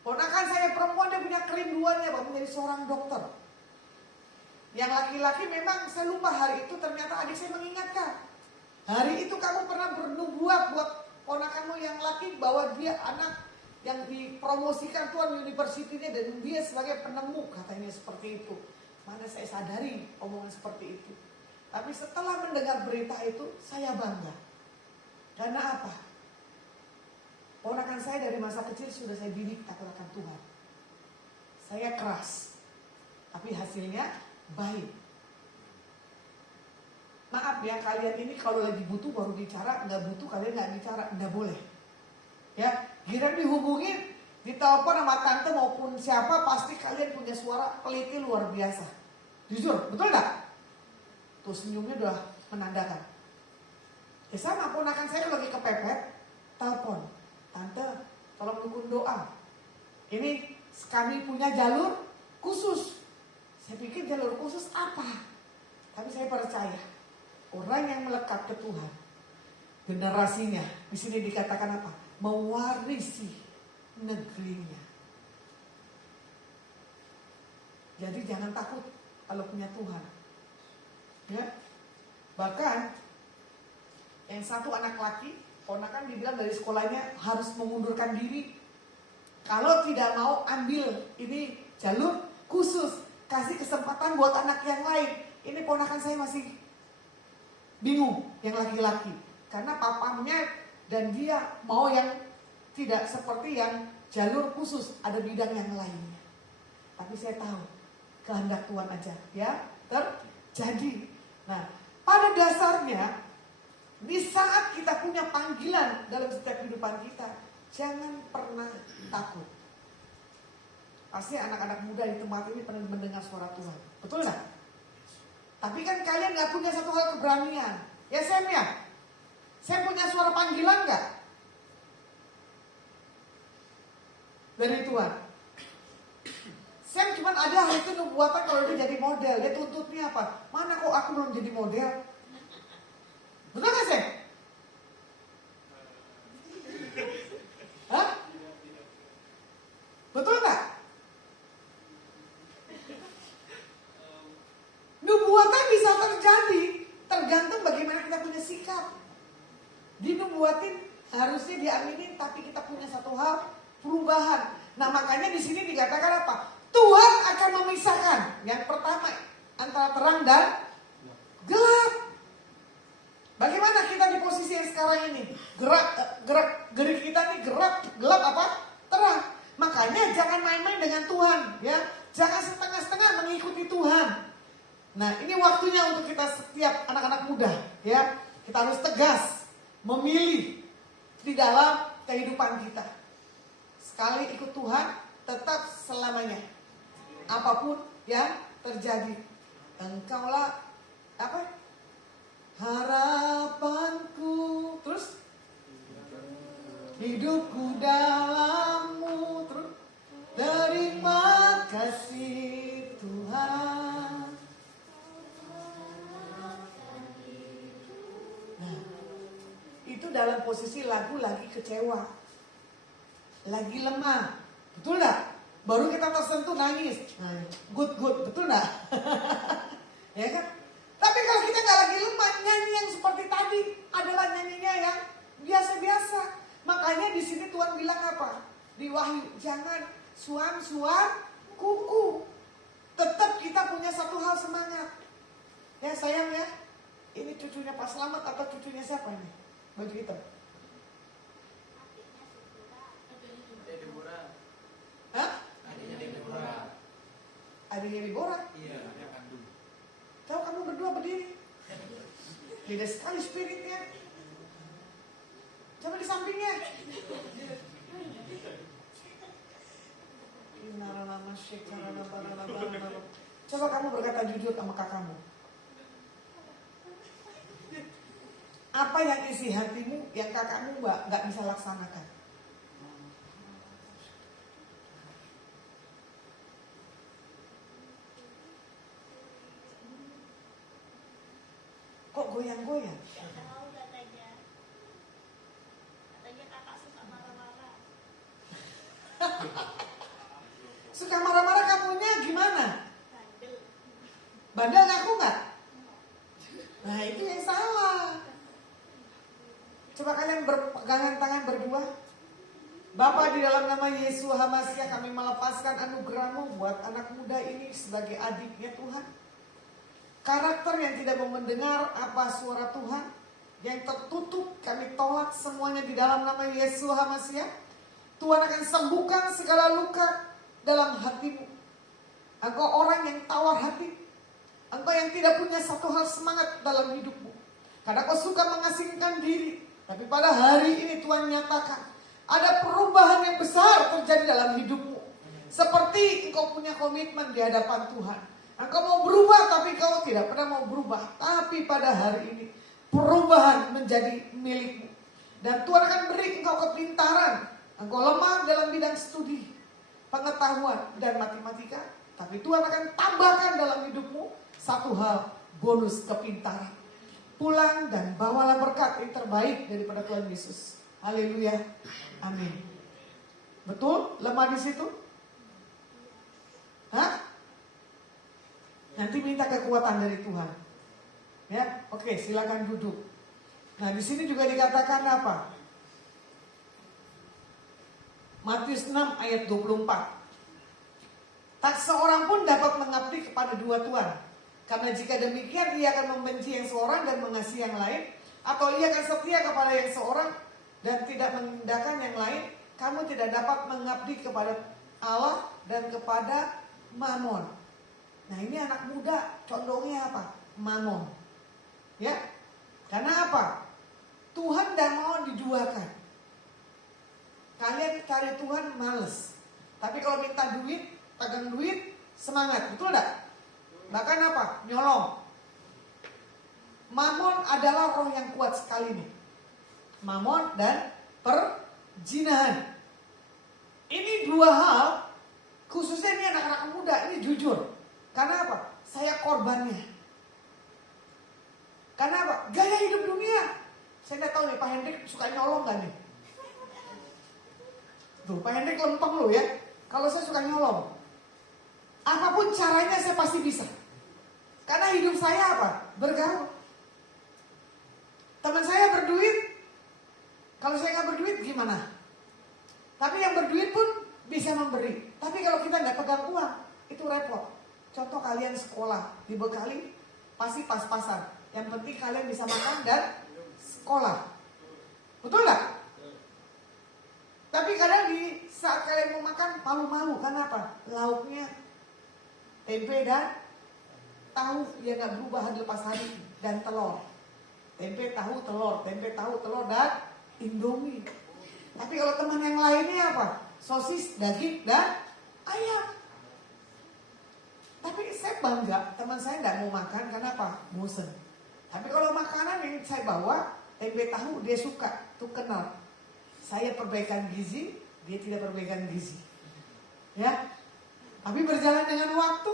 Ponakan saya perempuan, dia punya kerinduannya Pak, menjadi seorang dokter. Yang laki-laki memang saya lupa hari itu, ternyata adik saya mengingatkan. Hari itu kamu pernah bernubuat buat ponakanmu yang laki, bahwa dia anak yang dipromosikan Tuhan universitinya dan dia sebagai penemu, katanya seperti itu. Mana saya sadari omongan seperti itu. Tapi setelah mendengar berita itu, saya bangga. Karena apa? Ponakan saya dari masa kecil sudah saya didik takut akan Tuhan. Saya keras, tapi hasilnya baik. Maaf ya, kalian ini kalau lagi butuh baru bicara, nggak butuh kalian nggak bicara, nggak boleh. Ya, giliran dihubungin, ditelepon sama tante maupun siapa, pasti kalian punya suara peliti luar biasa. Jujur, betul nggak? Tuh senyumnya udah menandakan. Ya sama, ponakan saya lagi kepepet, telepon, tante, tolong dukung doa. Ini kami punya jalur khusus. Saya pikir jalur khusus apa? Tapi saya percaya orang yang melekat ke Tuhan, generasinya di sini dikatakan apa? Mewarisi negerinya. Jadi jangan takut kalau punya Tuhan. Ya. Bahkan yang satu anak laki, ponakan dibilang dari sekolahnya harus mengundurkan diri. Kalau tidak mau ambil ini jalur khusus, kasih kesempatan buat anak yang lain. Ini ponakan saya masih bingung yang laki-laki. Karena papanya dan dia mau yang tidak seperti yang jalur khusus, ada bidang yang lainnya. Tapi saya tahu kehendak Tuhan aja ya terjadi. Nah, pada dasarnya di saat kita punya panggilan dalam setiap kehidupan kita, jangan pernah takut. Pasti anak-anak muda di tempat ini pernah mendengar suara Tuhan, betul nggak? Tapi kan kalian nggak punya satu hal keberanian, ya Sam ya? Saya punya suara panggilan nggak dari Tuhan? Sam cuma ada hal itu nubuatan kalau dia jadi model. Dia tuntutnya apa? Mana kok aku belum jadi model? Betul gak Sam? Hah? Betul gak? Nubuatan bisa terjadi, tergantung bagaimana kita punya sikap. Dinubuatin harusnya diaminin, tapi kita punya satu hal perubahan. Nah makanya di sini dikatakan apa? Tuhan akan memisahkan yang pertama antara terang dan gelap. Bagaimana kita di posisi yang sekarang ini? Gerak kita nih gelap apa? Terang. Makanya jangan main-main dengan Tuhan, ya. Jangan setengah-setengah mengikuti Tuhan. Nah, ini waktunya untuk kita setiap anak-anak muda, ya. Kita harus tegas memilih di dalam kehidupan kita. Sekali ikut Tuhan, tetap selamanya. Apapun yang terjadi, Engkaulah apa? Harapanku, terus hidupku dalam-Mu, terus terima kasih Tuhan. Nah, itu dalam posisi lagu lagi kecewa, lagi lemah, betul nggak? Baru kita tersentuh nangis, good, betul nggak? Ya kan? Tapi kalau kita nggak lagi lemah, nyanyi yang seperti tadi adalah nyanyinya yang biasa-biasa. Makanya di sini Tuhan bilang apa? Di Wahyu, jangan suam kuku. Tetap kita punya satu hal semangat. Ya sayang ya, ini cucunya Pak Slamet atau cucunya siapa nih? Baju hitam. Hah? Adiknya Deborah. Iya, ada kandung. Tahu kamu berdua berdiri. Beda sekali spiritnya. Coba di sampingnya. Coba kamu berkata jujur sama kakakmu. Apa yang isi hatimu yang kakakmu nggak bisa laksanakan? Kok goyang-goyang? Gak tahu katanya. Katanya kakak suka marah-marah. Suka marah-marah kamunya gimana? Bandel. Bandel ngaku nggak? Nah itu yang salah. Coba kalian berpegangan tangan berdua. Bapa, di dalam nama Yesus Hamasia kami melepaskan anugerah-Mu buat anak muda ini sebagai adiknya Tuhan. Karakter yang tidak mau mendengar apa suara Tuhan, yang tertutup kami tolak semuanya di dalam nama Yesus Hamasia. Tuhan akan sembuhkan segala luka dalam hatimu. Engkau orang yang tawar hati. Engkau yang tidak punya satu hal semangat dalam hidupmu. Karena kau suka mengasingkan diri. Tapi pada hari ini Tuhan nyatakan ada perubahan yang besar terjadi dalam hidupmu. Seperti engkau punya komitmen di hadapan Tuhan. Engkau mau berubah tapi kau tidak pernah mau berubah. Tapi pada hari ini perubahan menjadi milikmu. Dan Tuhan akan beri engkau kepintaran. Engkau lemah dalam bidang studi, pengetahuan, dan matematika. Tapi Tuhan akan tambahkan dalam hidupmu satu hal, bonus kepintaran. Pulang dan bawalah berkat yang terbaik daripada Tuhan Yesus. Haleluya. Amin. Betul? Lemah di situ? Hah? Nanti minta kekuatan dari Tuhan. Ya, oke, silakan duduk. Nah, di sini juga dikatakan apa? Matius 6 ayat 24. Tak seorang pun dapat mengabdi kepada dua tuan. Karena jika demikian ia akan membenci yang seorang dan mengasihi yang lain. Atau ia akan setia kepada yang seorang dan tidak mengindahkan yang lain. Kamu tidak dapat mengabdi kepada Allah dan kepada Mamon. Nah, ini anak muda condongnya apa? Mamon. Ya. Karena apa? Tuhan tidak mau diduakan. Kalian cari Tuhan males. Tapi kalau minta duit, pegang duit, semangat. Betul tidak? Bahkan apa? Nyolong. Mamon adalah roh yang kuat sekali nih. Mamon dan perzinahan. Ini dua hal, khususnya ini anak-anak muda, ini jujur. Karena apa? Saya korbannya. Karena apa? Gaya hidup dunia. Saya tidak tahu nih, Pak Hendrik suka nyolong gak nih? Tuh, Pak Hendrik lempeng loh ya. Kalau saya suka nyolong, apapun caranya saya pasti bisa. Karena hidup saya apa? Bergaul. Teman saya berduit. Kalau saya nggak berduit gimana? Tapi yang berduit pun bisa memberi. Tapi kalau kita nggak pegang uang, itu repot. Contoh kalian sekolah, dibekali pasti pas-pasan. Yang penting kalian bisa makan dan sekolah. Betul nggak? Tapi kadang di saat kalian mau makan malu-malu. Kenapa? Lauknya tempe dan tahu yang nggak berubah lepas hari dan telur. Tempe, tahu, telur. Tempe, tahu, telur dan Indomie. Tapi kalau teman yang lainnya apa? Sosis, daging dan ayam. Tapi saya bangga, teman saya nggak mau makan karena apa? Bosen. Tapi kalau makanan yang saya bawa tempe tahu dia suka, tuh kenal. Saya perbaikan gizi, dia tidak perbaikan gizi. Ya. Tapi berjalan dengan waktu,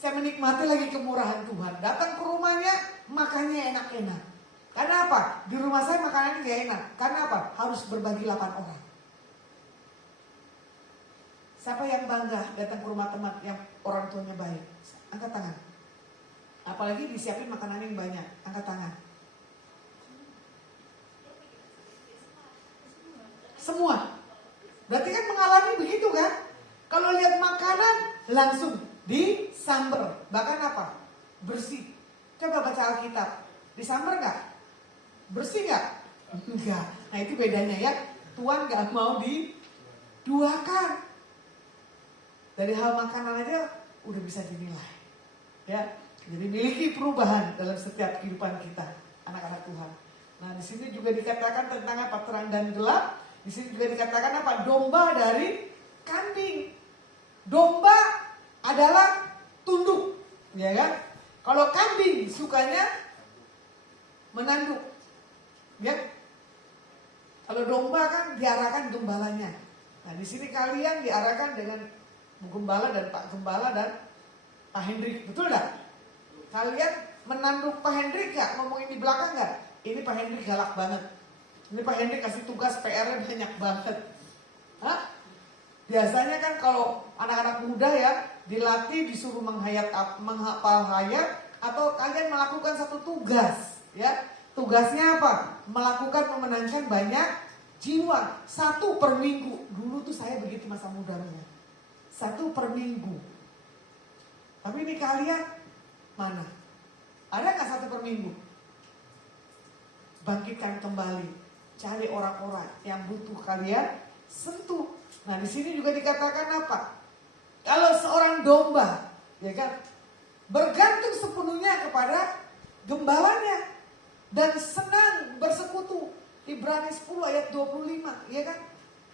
saya menikmati lagi kemurahan Tuhan. Datang ke rumahnya, makannya enak-enak. Karena apa? Di rumah saya makanannya gak enak. Karena apa? Harus berbagi 8 orang. Siapa yang bangga datang ke rumah teman yang orang tuanya baik? Angkat tangan. Apalagi disiapin makanan yang banyak. Angkat tangan. Semua. Berarti kan mengalami begitu kan? Kalau lihat makanan langsung disamber. Bahkan apa? Bersih. Coba baca Alkitab. Disamber gak? Bersih gak? Enggak. Nah itu bedanya ya. Tuhan gak mau diduakan. Dari hal makanan aja udah bisa dinilai. Ya. Jadi miliki perubahan dalam setiap kehidupan kita, anak-anak Tuhan. Nah di sini juga dikatakan tentang apa? Terang dan gelap. Di sini juga dikatakan apa? Domba dari kambing. Domba adalah tunduk, ya kan? Kalau kambing sukanya menanduk, ya. Kalau domba kan diarahkan gembalanya. Nah di sini kalian diarahkan dengan gembala dan Pak Gembala dan Pak Hendrik, betul nggak? Kalian menanduk Pak Hendrik nggak? Ngomongin di belakang nggak? Ini Pak Hendrik galak banget. Ini Pak Hendrik kasih tugas PR-nya banyak banget. Hah? Biasanya kan kalau anak-anak muda ya dilatih disuruh menghafal hayat atau kalian melakukan satu tugas, ya. Tugasnya apa? Melakukan memenangkan banyak jiwa. 1 per minggu. Dulu tuh saya begitu masa mudanya. 1 per minggu. Tapi ini kalian mana? Ada nggak 1 per minggu? Bangkitkan kembali. Cari orang-orang yang butuh kalian sentuh. Nah di sini juga dikatakan apa? Kalau seorang domba, ya kan, bergantung sepenuhnya kepada gembalanya dan senang bersekutu. Ibrani 10 ayat 25, ya kan?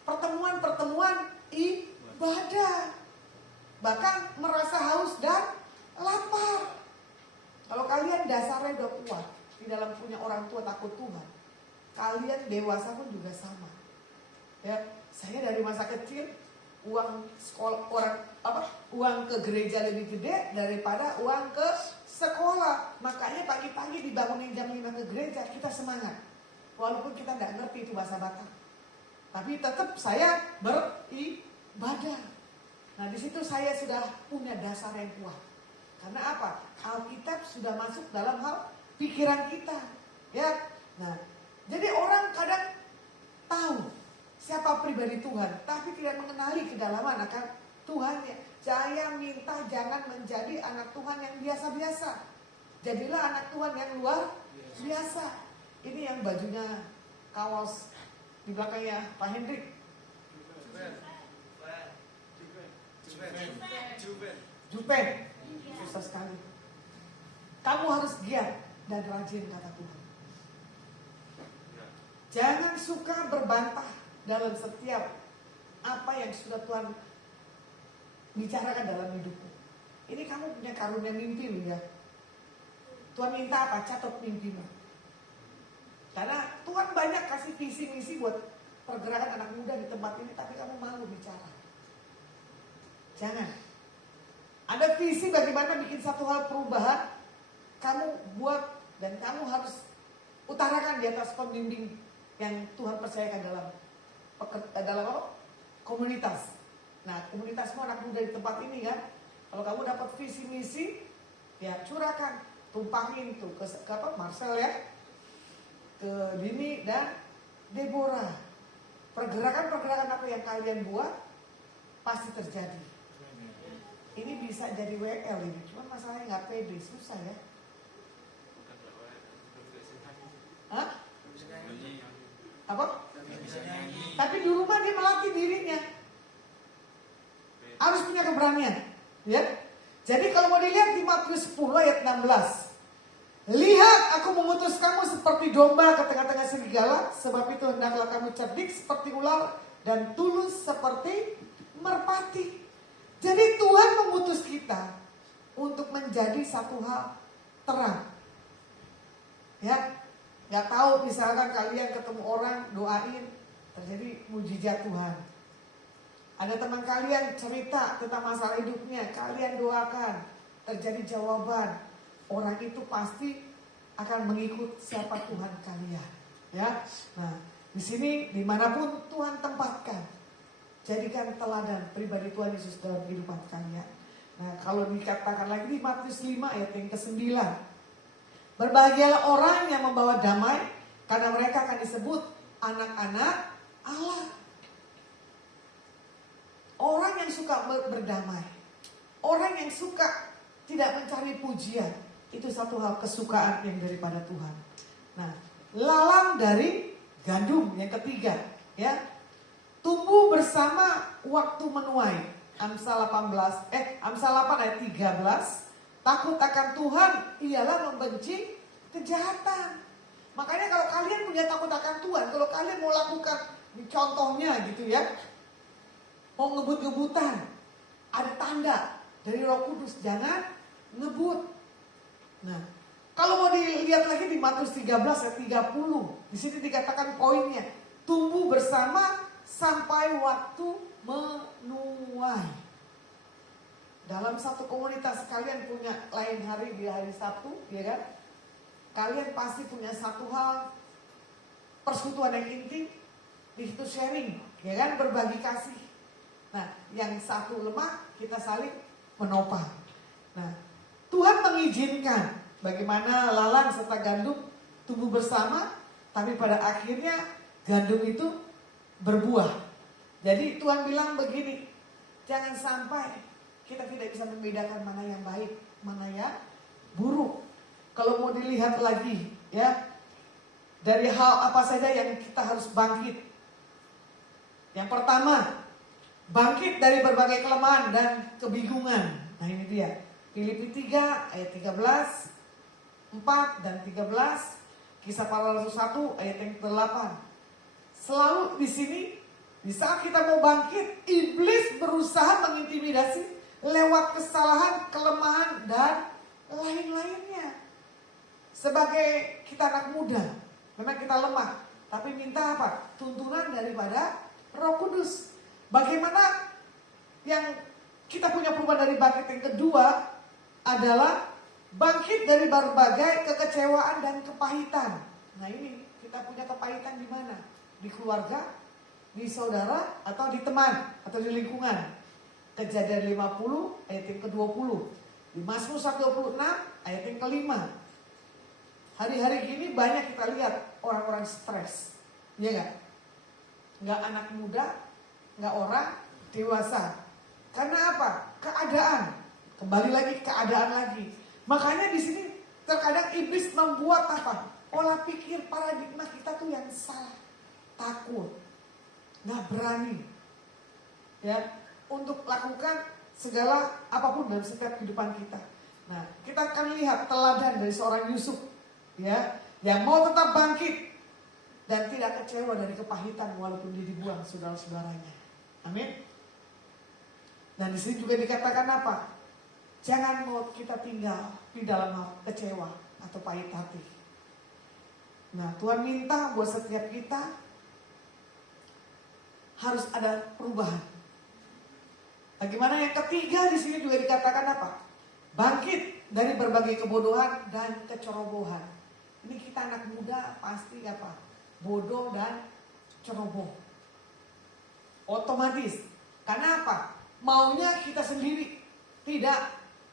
Pertemuan-pertemuan ibadah. Bahkan merasa haus dan lapar. Kalau kalian dasarnya udah kuat, di dalam punya orang tua takut Tuhan, kalian dewasa pun juga sama. Ya, saya dari masa kecil uang sekolah uang ke gereja lebih gede daripada uang ke sekolah. Makanya pagi-pagi dibangunin jam 5 ke gereja, kita semangat. Walaupun kita nggak ngerti itu bahasa Batak, tapi tetap saya beribadah. Nah, di situ saya sudah punya dasar yang kuat. Karena apa? Alkitab sudah masuk dalam hal pikiran kita. Ya. Nah, jadi orang kadang tahu siapa pribadi Tuhan, tapi tidak mengenali kedalaman akan Tuhannya. Saya minta jangan menjadi anak Tuhan yang biasa-biasa. Jadilah anak Tuhan yang luar biasa. Ini yang bajunya kaos di belakangnya Pak Hendrik. Jupen. Susah sekali. Kamu harus giat dan rajin kata Tuhan. Jangan suka berbantah dalam setiap apa yang sudah Tuhan bicarakan dalam hidupmu. Ini kamu punya karunia mimpi loh ya. Tuhan minta apa? Catat mimpimu. Karena Tuhan banyak kasih visi misi buat pergerakan anak muda di tempat ini, tapi kamu malu bicara. Jangan. Ada visi bagaimana bikin satu hal perubahan, kamu buat dan kamu harus utarakan di atas pembimbing yang Tuhan percayakan dalam komunitas. Nah, komunitasmu anak muda di tempat ini kan, kalau kamu dapat visi misi, ya curahkan, tumpangin tuh ke Marcel ya, ke Dini dan Deborah. Pergerakan-pergerakan apa yang kalian buat pasti terjadi. Ini bisa jadi WL ini, cuma masalahnya nggak pede, susah ya. Hah? Apa? Tapi di rumah dia melatih dirinya. Harus punya keberanian, ya. Jadi kalau mau dilihat di Matius 10 ayat 16. Lihat, aku mengutus kamu seperti domba ke tengah-tengah serigala, sebab itu hendaklah kamu cerdik seperti ular dan tulus seperti merpati. Jadi Tuhan mengutus kita untuk menjadi satu hal terang. Ya, nggak tahu misalkan kalian ketemu orang doain terjadi mujizat Tuhan. Ada teman kalian cerita tentang masalah hidupnya, kalian doakan terjadi jawaban. Orang itu pasti akan mengikut siapa Tuhan kalian, ya. Nah, di sini dimanapun Tuhan tempatkan, jadikan teladan pribadi Tuhan Yesus dalam kehidupan kalian. Nah, kalau dikatakan lagi di Matius 5 ayat yang ke-9, berbahagialah orang yang membawa damai, karena mereka akan disebut anak-anak Allah. Orang yang suka berdamai, orang yang suka tidak mencari pujian, itu satu hal kesukaan yang daripada Tuhan. Nah, lalang dari gandum yang ketiga, ya. Tumbuh bersama waktu menuai. Amsal 8 ayat 13. Takut akan Tuhan ialah membenci kejahatan. Makanya kalau kalian punya takut akan Tuhan, kalau kalian mau lakukan contohnya gitu ya, mau ngebut-ngebutan, ada tanda dari Roh Kudus, jangan ngebut. Nah, kalau mau dilihat lagi di Matius 13 ayat 30, di sini dikatakan poinnya, tumbuh bersama sampai waktu menuai. Dalam satu komunitas kalian punya lain hari di hari Sabtu, ya kan? Kalian pasti punya satu hal persekutuan yang intim, di situ sharing, ya kan? Berbagi kasih. Nah, yang satu lemah kita saling menopang. Nah, Tuhan mengizinkan bagaimana lalang serta gandum tumbuh bersama, tapi pada akhirnya gandum itu berbuah. Jadi Tuhan bilang begini, jangan sampai kita tidak bisa membedakan mana yang baik, mana yang buruk. Kalau mau dilihat lagi, ya, dari hal apa saja yang kita harus bangkit. Yang pertama, bangkit dari berbagai kelemahan dan kebingungan. Nah, ini dia. Filipi 3 ayat 13, 4 dan 13, Kisah Para Rasul 1 ayat yang ke-8. Selalu di sini, di saat kita mau bangkit, iblis berusaha mengintimidasi lewat kesalahan, kelemahan dan lain-lainnya. sebagai kita anak muda, memang kita lemah, tapi minta apa? Tuntunan daripada Roh Kudus. Bagaimana yang kita punya perubahan dari bangkit yang kedua adalah bangkit dari berbagai kekecewaan dan kepahitan. Nah ini kita punya kepahitan di mana? Di keluarga, di saudara, atau di teman, atau di lingkungan. Kejadian 50 ayat yang ke-20. Di Mazmur 126 ayat yang ke-5. Hari-hari gini banyak kita lihat orang-orang stres. Iya gak? Nggak anak muda, nggak orang dewasa. Karena apa? Keadaan. Kembali lagi keadaan lagi. Makanya di sini terkadang iblis membuat apa? Pola pikir paradigma kita tuh yang salah. Takut. Nggak berani. Ya, untuk lakukan segala apapun dalam setiap kehidupan kita. Nah, kita akan lihat teladan dari seorang Yusuf, ya, yang mau tetap bangkit dan tidak kecewa dari kepahitan walaupun dia dibuang saudara-saudaranya. Amin. Dan di sini juga dikatakan apa? Jangan mau kita tinggal di dalam hal kecewa atau pahit hati. Nah, Tuhan minta buat setiap kita harus ada perubahan. Bagaimana yang ketiga di sini juga dikatakan apa? Bangkit dari berbagai kebodohan dan kecerobohan. Ini kita anak muda pasti apa? Bodoh dan ceroboh. Otomatis. Karena apa? Maunya kita sendiri. Tidak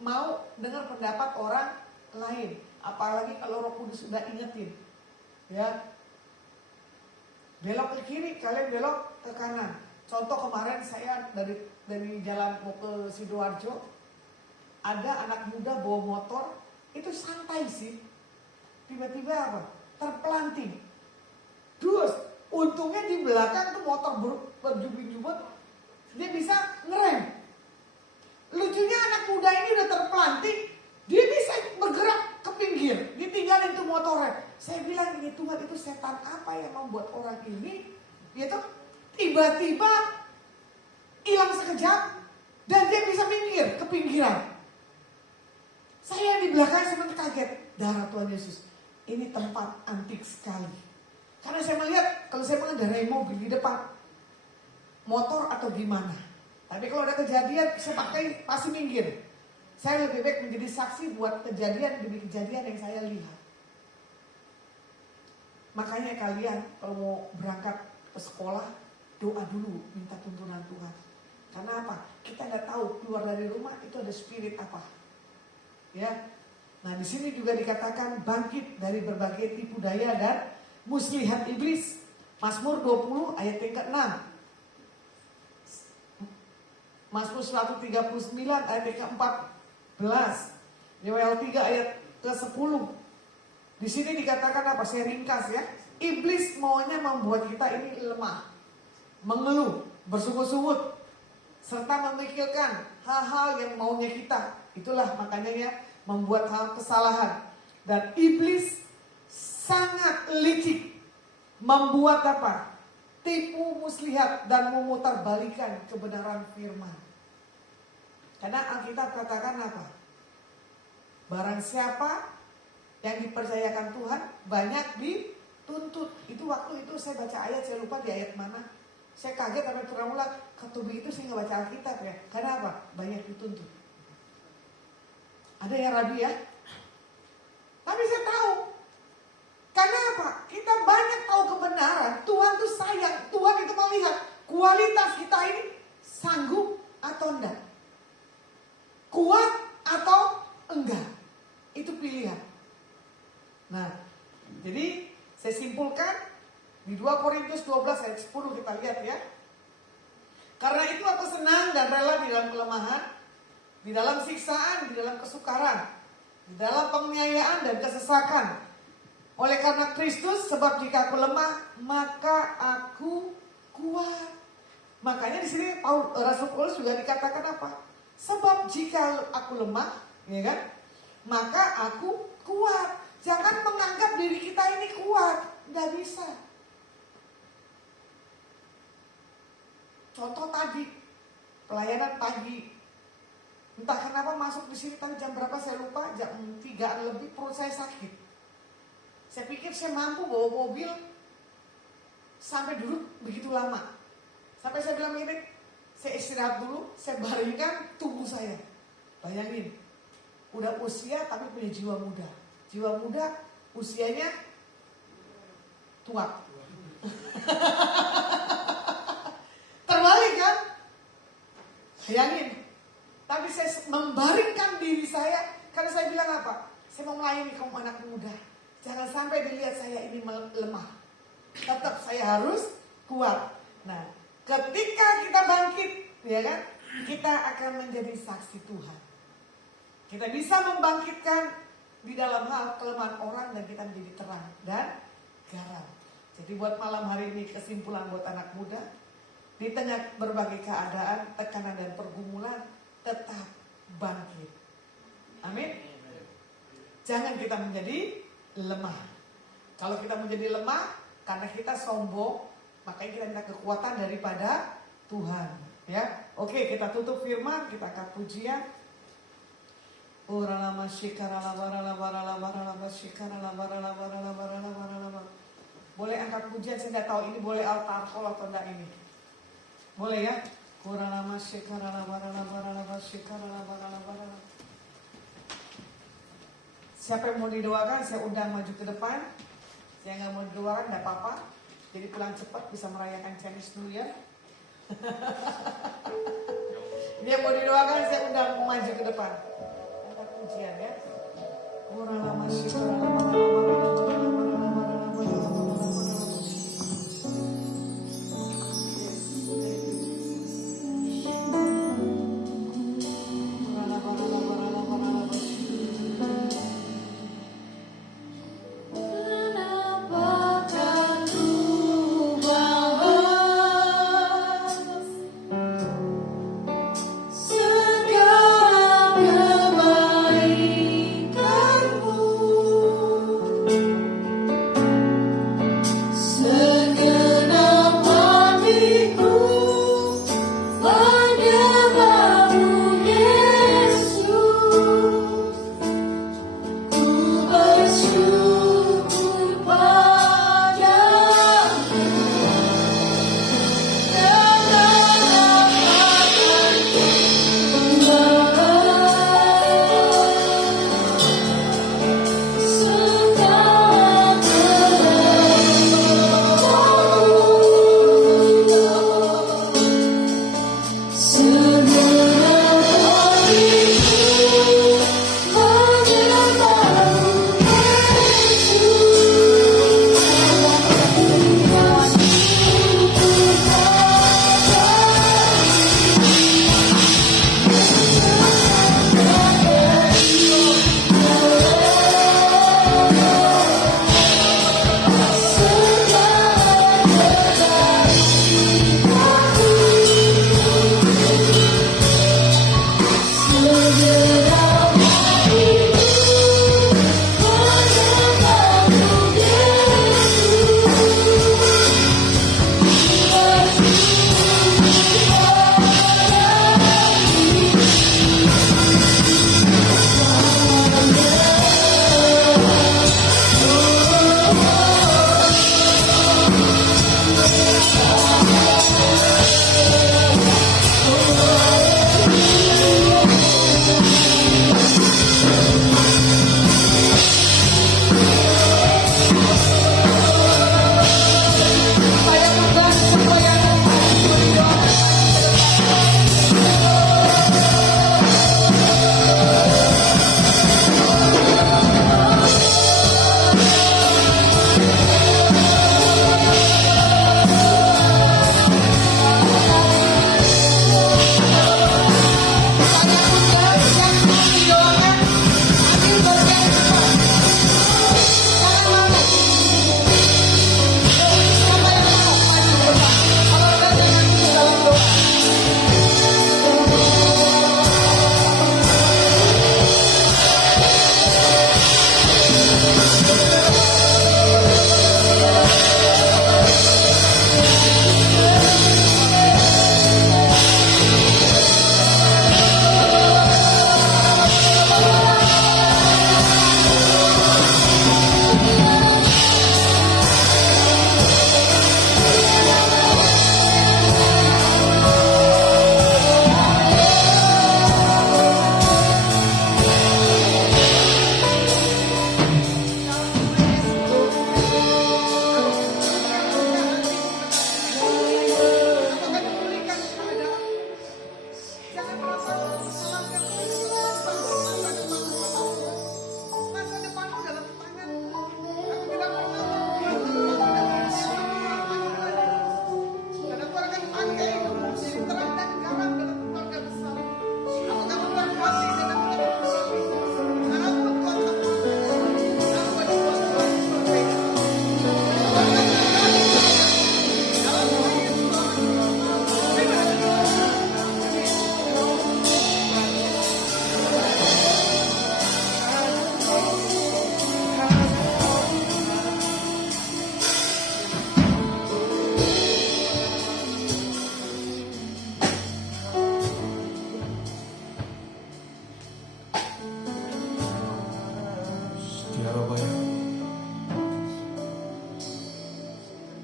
mau dengar pendapat orang lain. Apalagi kalau Roh Kudus sudah ingetin. Ya. Belok ke kiri, kalian belok ke kanan. Contoh kemarin saya dari jalan mau ke Sidoarjo, ada anak muda bawa motor, itu santai sih. Tiba-tiba apa? Terpelanting. Terus untungnya di belakang tuh motor berjubit-jubit, dia bisa ngerem. Lucunya anak muda ini udah terpelanting, dia bisa bergerak ke pinggir, ditinggalin tuh motornya. Saya bilang ini Tuhan, itu setan apa yang membuat orang ini gitu tiba-tiba hilang sekejap dan dia bisa minggir ke pinggiran. Saya di belakang sempat kaget. Darah Tuhan Yesus, ini tempat antik sekali. Karena saya melihat kalau saya mengendarai mobil di depan motor atau gimana. Tapi kalau ada kejadian saya pakai pasti minggir. Saya lebih baik menjadi saksi buat kejadian demi kejadian yang saya lihat. Makanya kalian kalau mau berangkat ke sekolah, doa dulu, minta tuntunan Tuhan. Karena apa? Kita nggak tahu keluar dari rumah itu ada spirit apa. Ya. Nah, di sini juga dikatakan bangkit dari berbagai tipu daya dan muslihat iblis. Mazmur 20 ayat yang ke-6. Mazmur 139 ayat yang ke-14. Yoel 3 ayat ke-10. Di sini dikatakan apa? Saya ringkas ya. Iblis maunya membuat kita ini lemah, mengeluh, bersungut-sungut, serta memikirkan hal-hal yang maunya kita. Itulah makanya ya membuat hal kesalahan. Dan iblis sangat licik, membuat apa? Tipu muslihat dan memutarbalikan kebenaran firman. Karena Alkitab katakan apa? Barang siapa yang dipercayakan Tuhan banyak dituntut. Itu waktu itu saya baca ayat, saya lupa di ayat mana. Saya kaget sampai terulang, ketubi itu saya nggak baca Alkitab ya. Karena apa? Banyak dituntut. Ada yang rabi ya? Tapi saya tahu. Karena apa? Kita banyak tahu kebenaran. Tuhan tuh sayang. Tuhan itu melihat kualitas kita ini sanggup atau enggak. Kuat atau enggak. Itu pilihan. Nah, jadi saya simpulkan di 2 Korintus 12 ayat 10 kita lihat ya. Karena itu aku senang dan rela di dalam kelemahan, di dalam siksaan, di dalam kesukaran, di dalam penganiayaan dan kesesakan. Oleh karena Kristus, sebab jika aku lemah, maka aku kuat. Makanya di sini Rasul Paulus juga dikatakan apa? Sebab jika aku lemah, ya kan? Maka aku kuat. Jangan menganggap diri kita ini kuat. Nggak bisa. Contoh tadi, pelayanan pagi. Entah kenapa masuk di sini tadi jam berapa saya lupa, jam 3 lebih perut saya sakit. Saya pikir saya mampu bawa mobil sampai duduk begitu lama. Sampai saya bilang ini, saya istirahat dulu, saya baringkan tubuh saya. Bayangin, udah usia tapi punya jiwa muda. Jiwa muda usianya tua. Terbalik kan? Bayangin. Tapi saya membaringkan diri saya karena saya bilang apa? Saya mau melayani kaum anak muda. Jangan sampai dilihat saya ini lemah. Tetap saya harus kuat. Nah, ketika kita bangkit, ya kan? Kita akan menjadi saksi Tuhan. Kita bisa membangkitkan di dalam hal kelemahan orang dan kita menjadi terang dan garam. Jadi buat malam hari ini kesimpulan buat anak muda, di tengah berbagai keadaan, tekanan dan pergumulan, tetap bangkit. Amin. Jangan kita menjadi lemah. Kalau kita menjadi lemah karena kita sombong, makanya kita minta kekuatan daripada Tuhan. Ya, oke, kita tutup firman, kita angkat pujian. Boleh angkat pujian, saya nggak tahu ini boleh altar call atau enggak ini. Boleh ya? Siapa yang mau didoakan, saya undang maju ke depan. Saya nggak mau didoakan, nggak apa-apa. Jadi pulang cepat bisa merayakan Chinese New Year. Dia mau didoakan, saya undang maju ke depan. Angkat pujian ya. Segala kebaikanmu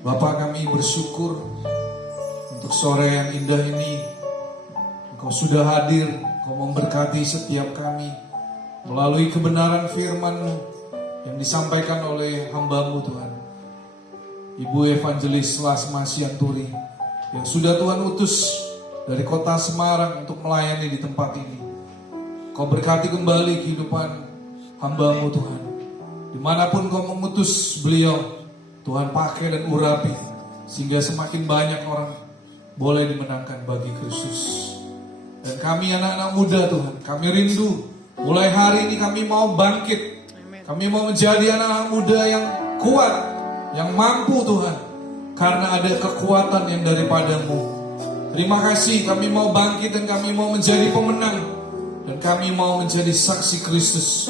Bapa, kami bersyukur untuk sore yang indah ini. Engkau sudah hadir, Engkau memberkati setiap kami melalui kebenaran firman-Mu yang disampaikan oleh hamba-Mu Tuhan, Ibu Evangelis Lasma Sianturi, yang sudah Tuhan utus dari kota Semarang untuk melayani di tempat ini. Kau berkati kembali kehidupan hamba-Mu Tuhan. Dimanapun Kau mengutus beliau, Tuhan pakai dan urapi, sehingga semakin banyak orang boleh dimenangkan bagi Kristus. Dan kami anak-anak muda Tuhan, kami rindu, mulai hari ini kami mau bangkit. Kami mau menjadi anak-anak muda yang kuat, yang mampu Tuhan, karena ada kekuatan yang daripada-Mu. Terima kasih, kami mau bangkit dan kami mau menjadi pemenang. Dan kami mau menjadi saksi Kristus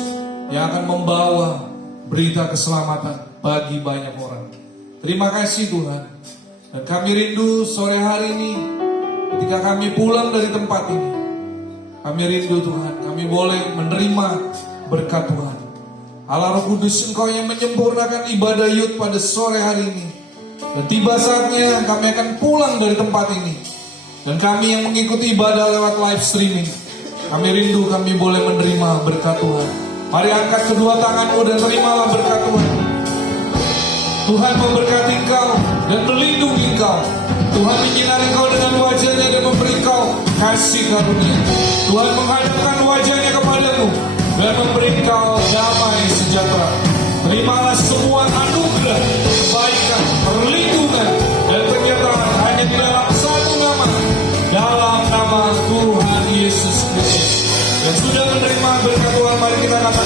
yang akan membawa berita keselamatan bagi banyak orang. Terima kasih Tuhan. Dan kami rindu sore hari ini, ketika kami pulang dari tempat ini, kami rindu Tuhan, kami boleh menerima berkat Tuhan. Allah Roh Kudus, Engkau yang menyempurnakan ibadah Yud pada sore hari ini. Dan tiba saatnya kami akan pulang dari tempat ini. Dan kami yang mengikuti ibadah lewat live streaming, kami rindu kami boleh menerima berkat Tuhan. Mari angkat kedua tanganmu dan terimalah berkat Tuhan. Tuhan memberkati engkau dan melindungi engkau. Tuhan menyinari engkau dengan wajahnya dan memberi engkau kasih karunia. Tuhan menghadapkan wajahnya kepadamu dan memberi engkau damai sejahtera. Terimalah semua anugerah, kebaikan, perlindungan, dan penyertaan hanya di dalam satu nama, dalam nama Tuhan Yesus Kristus. Dan sudah menerima berkat Tuhan, mari kita katakan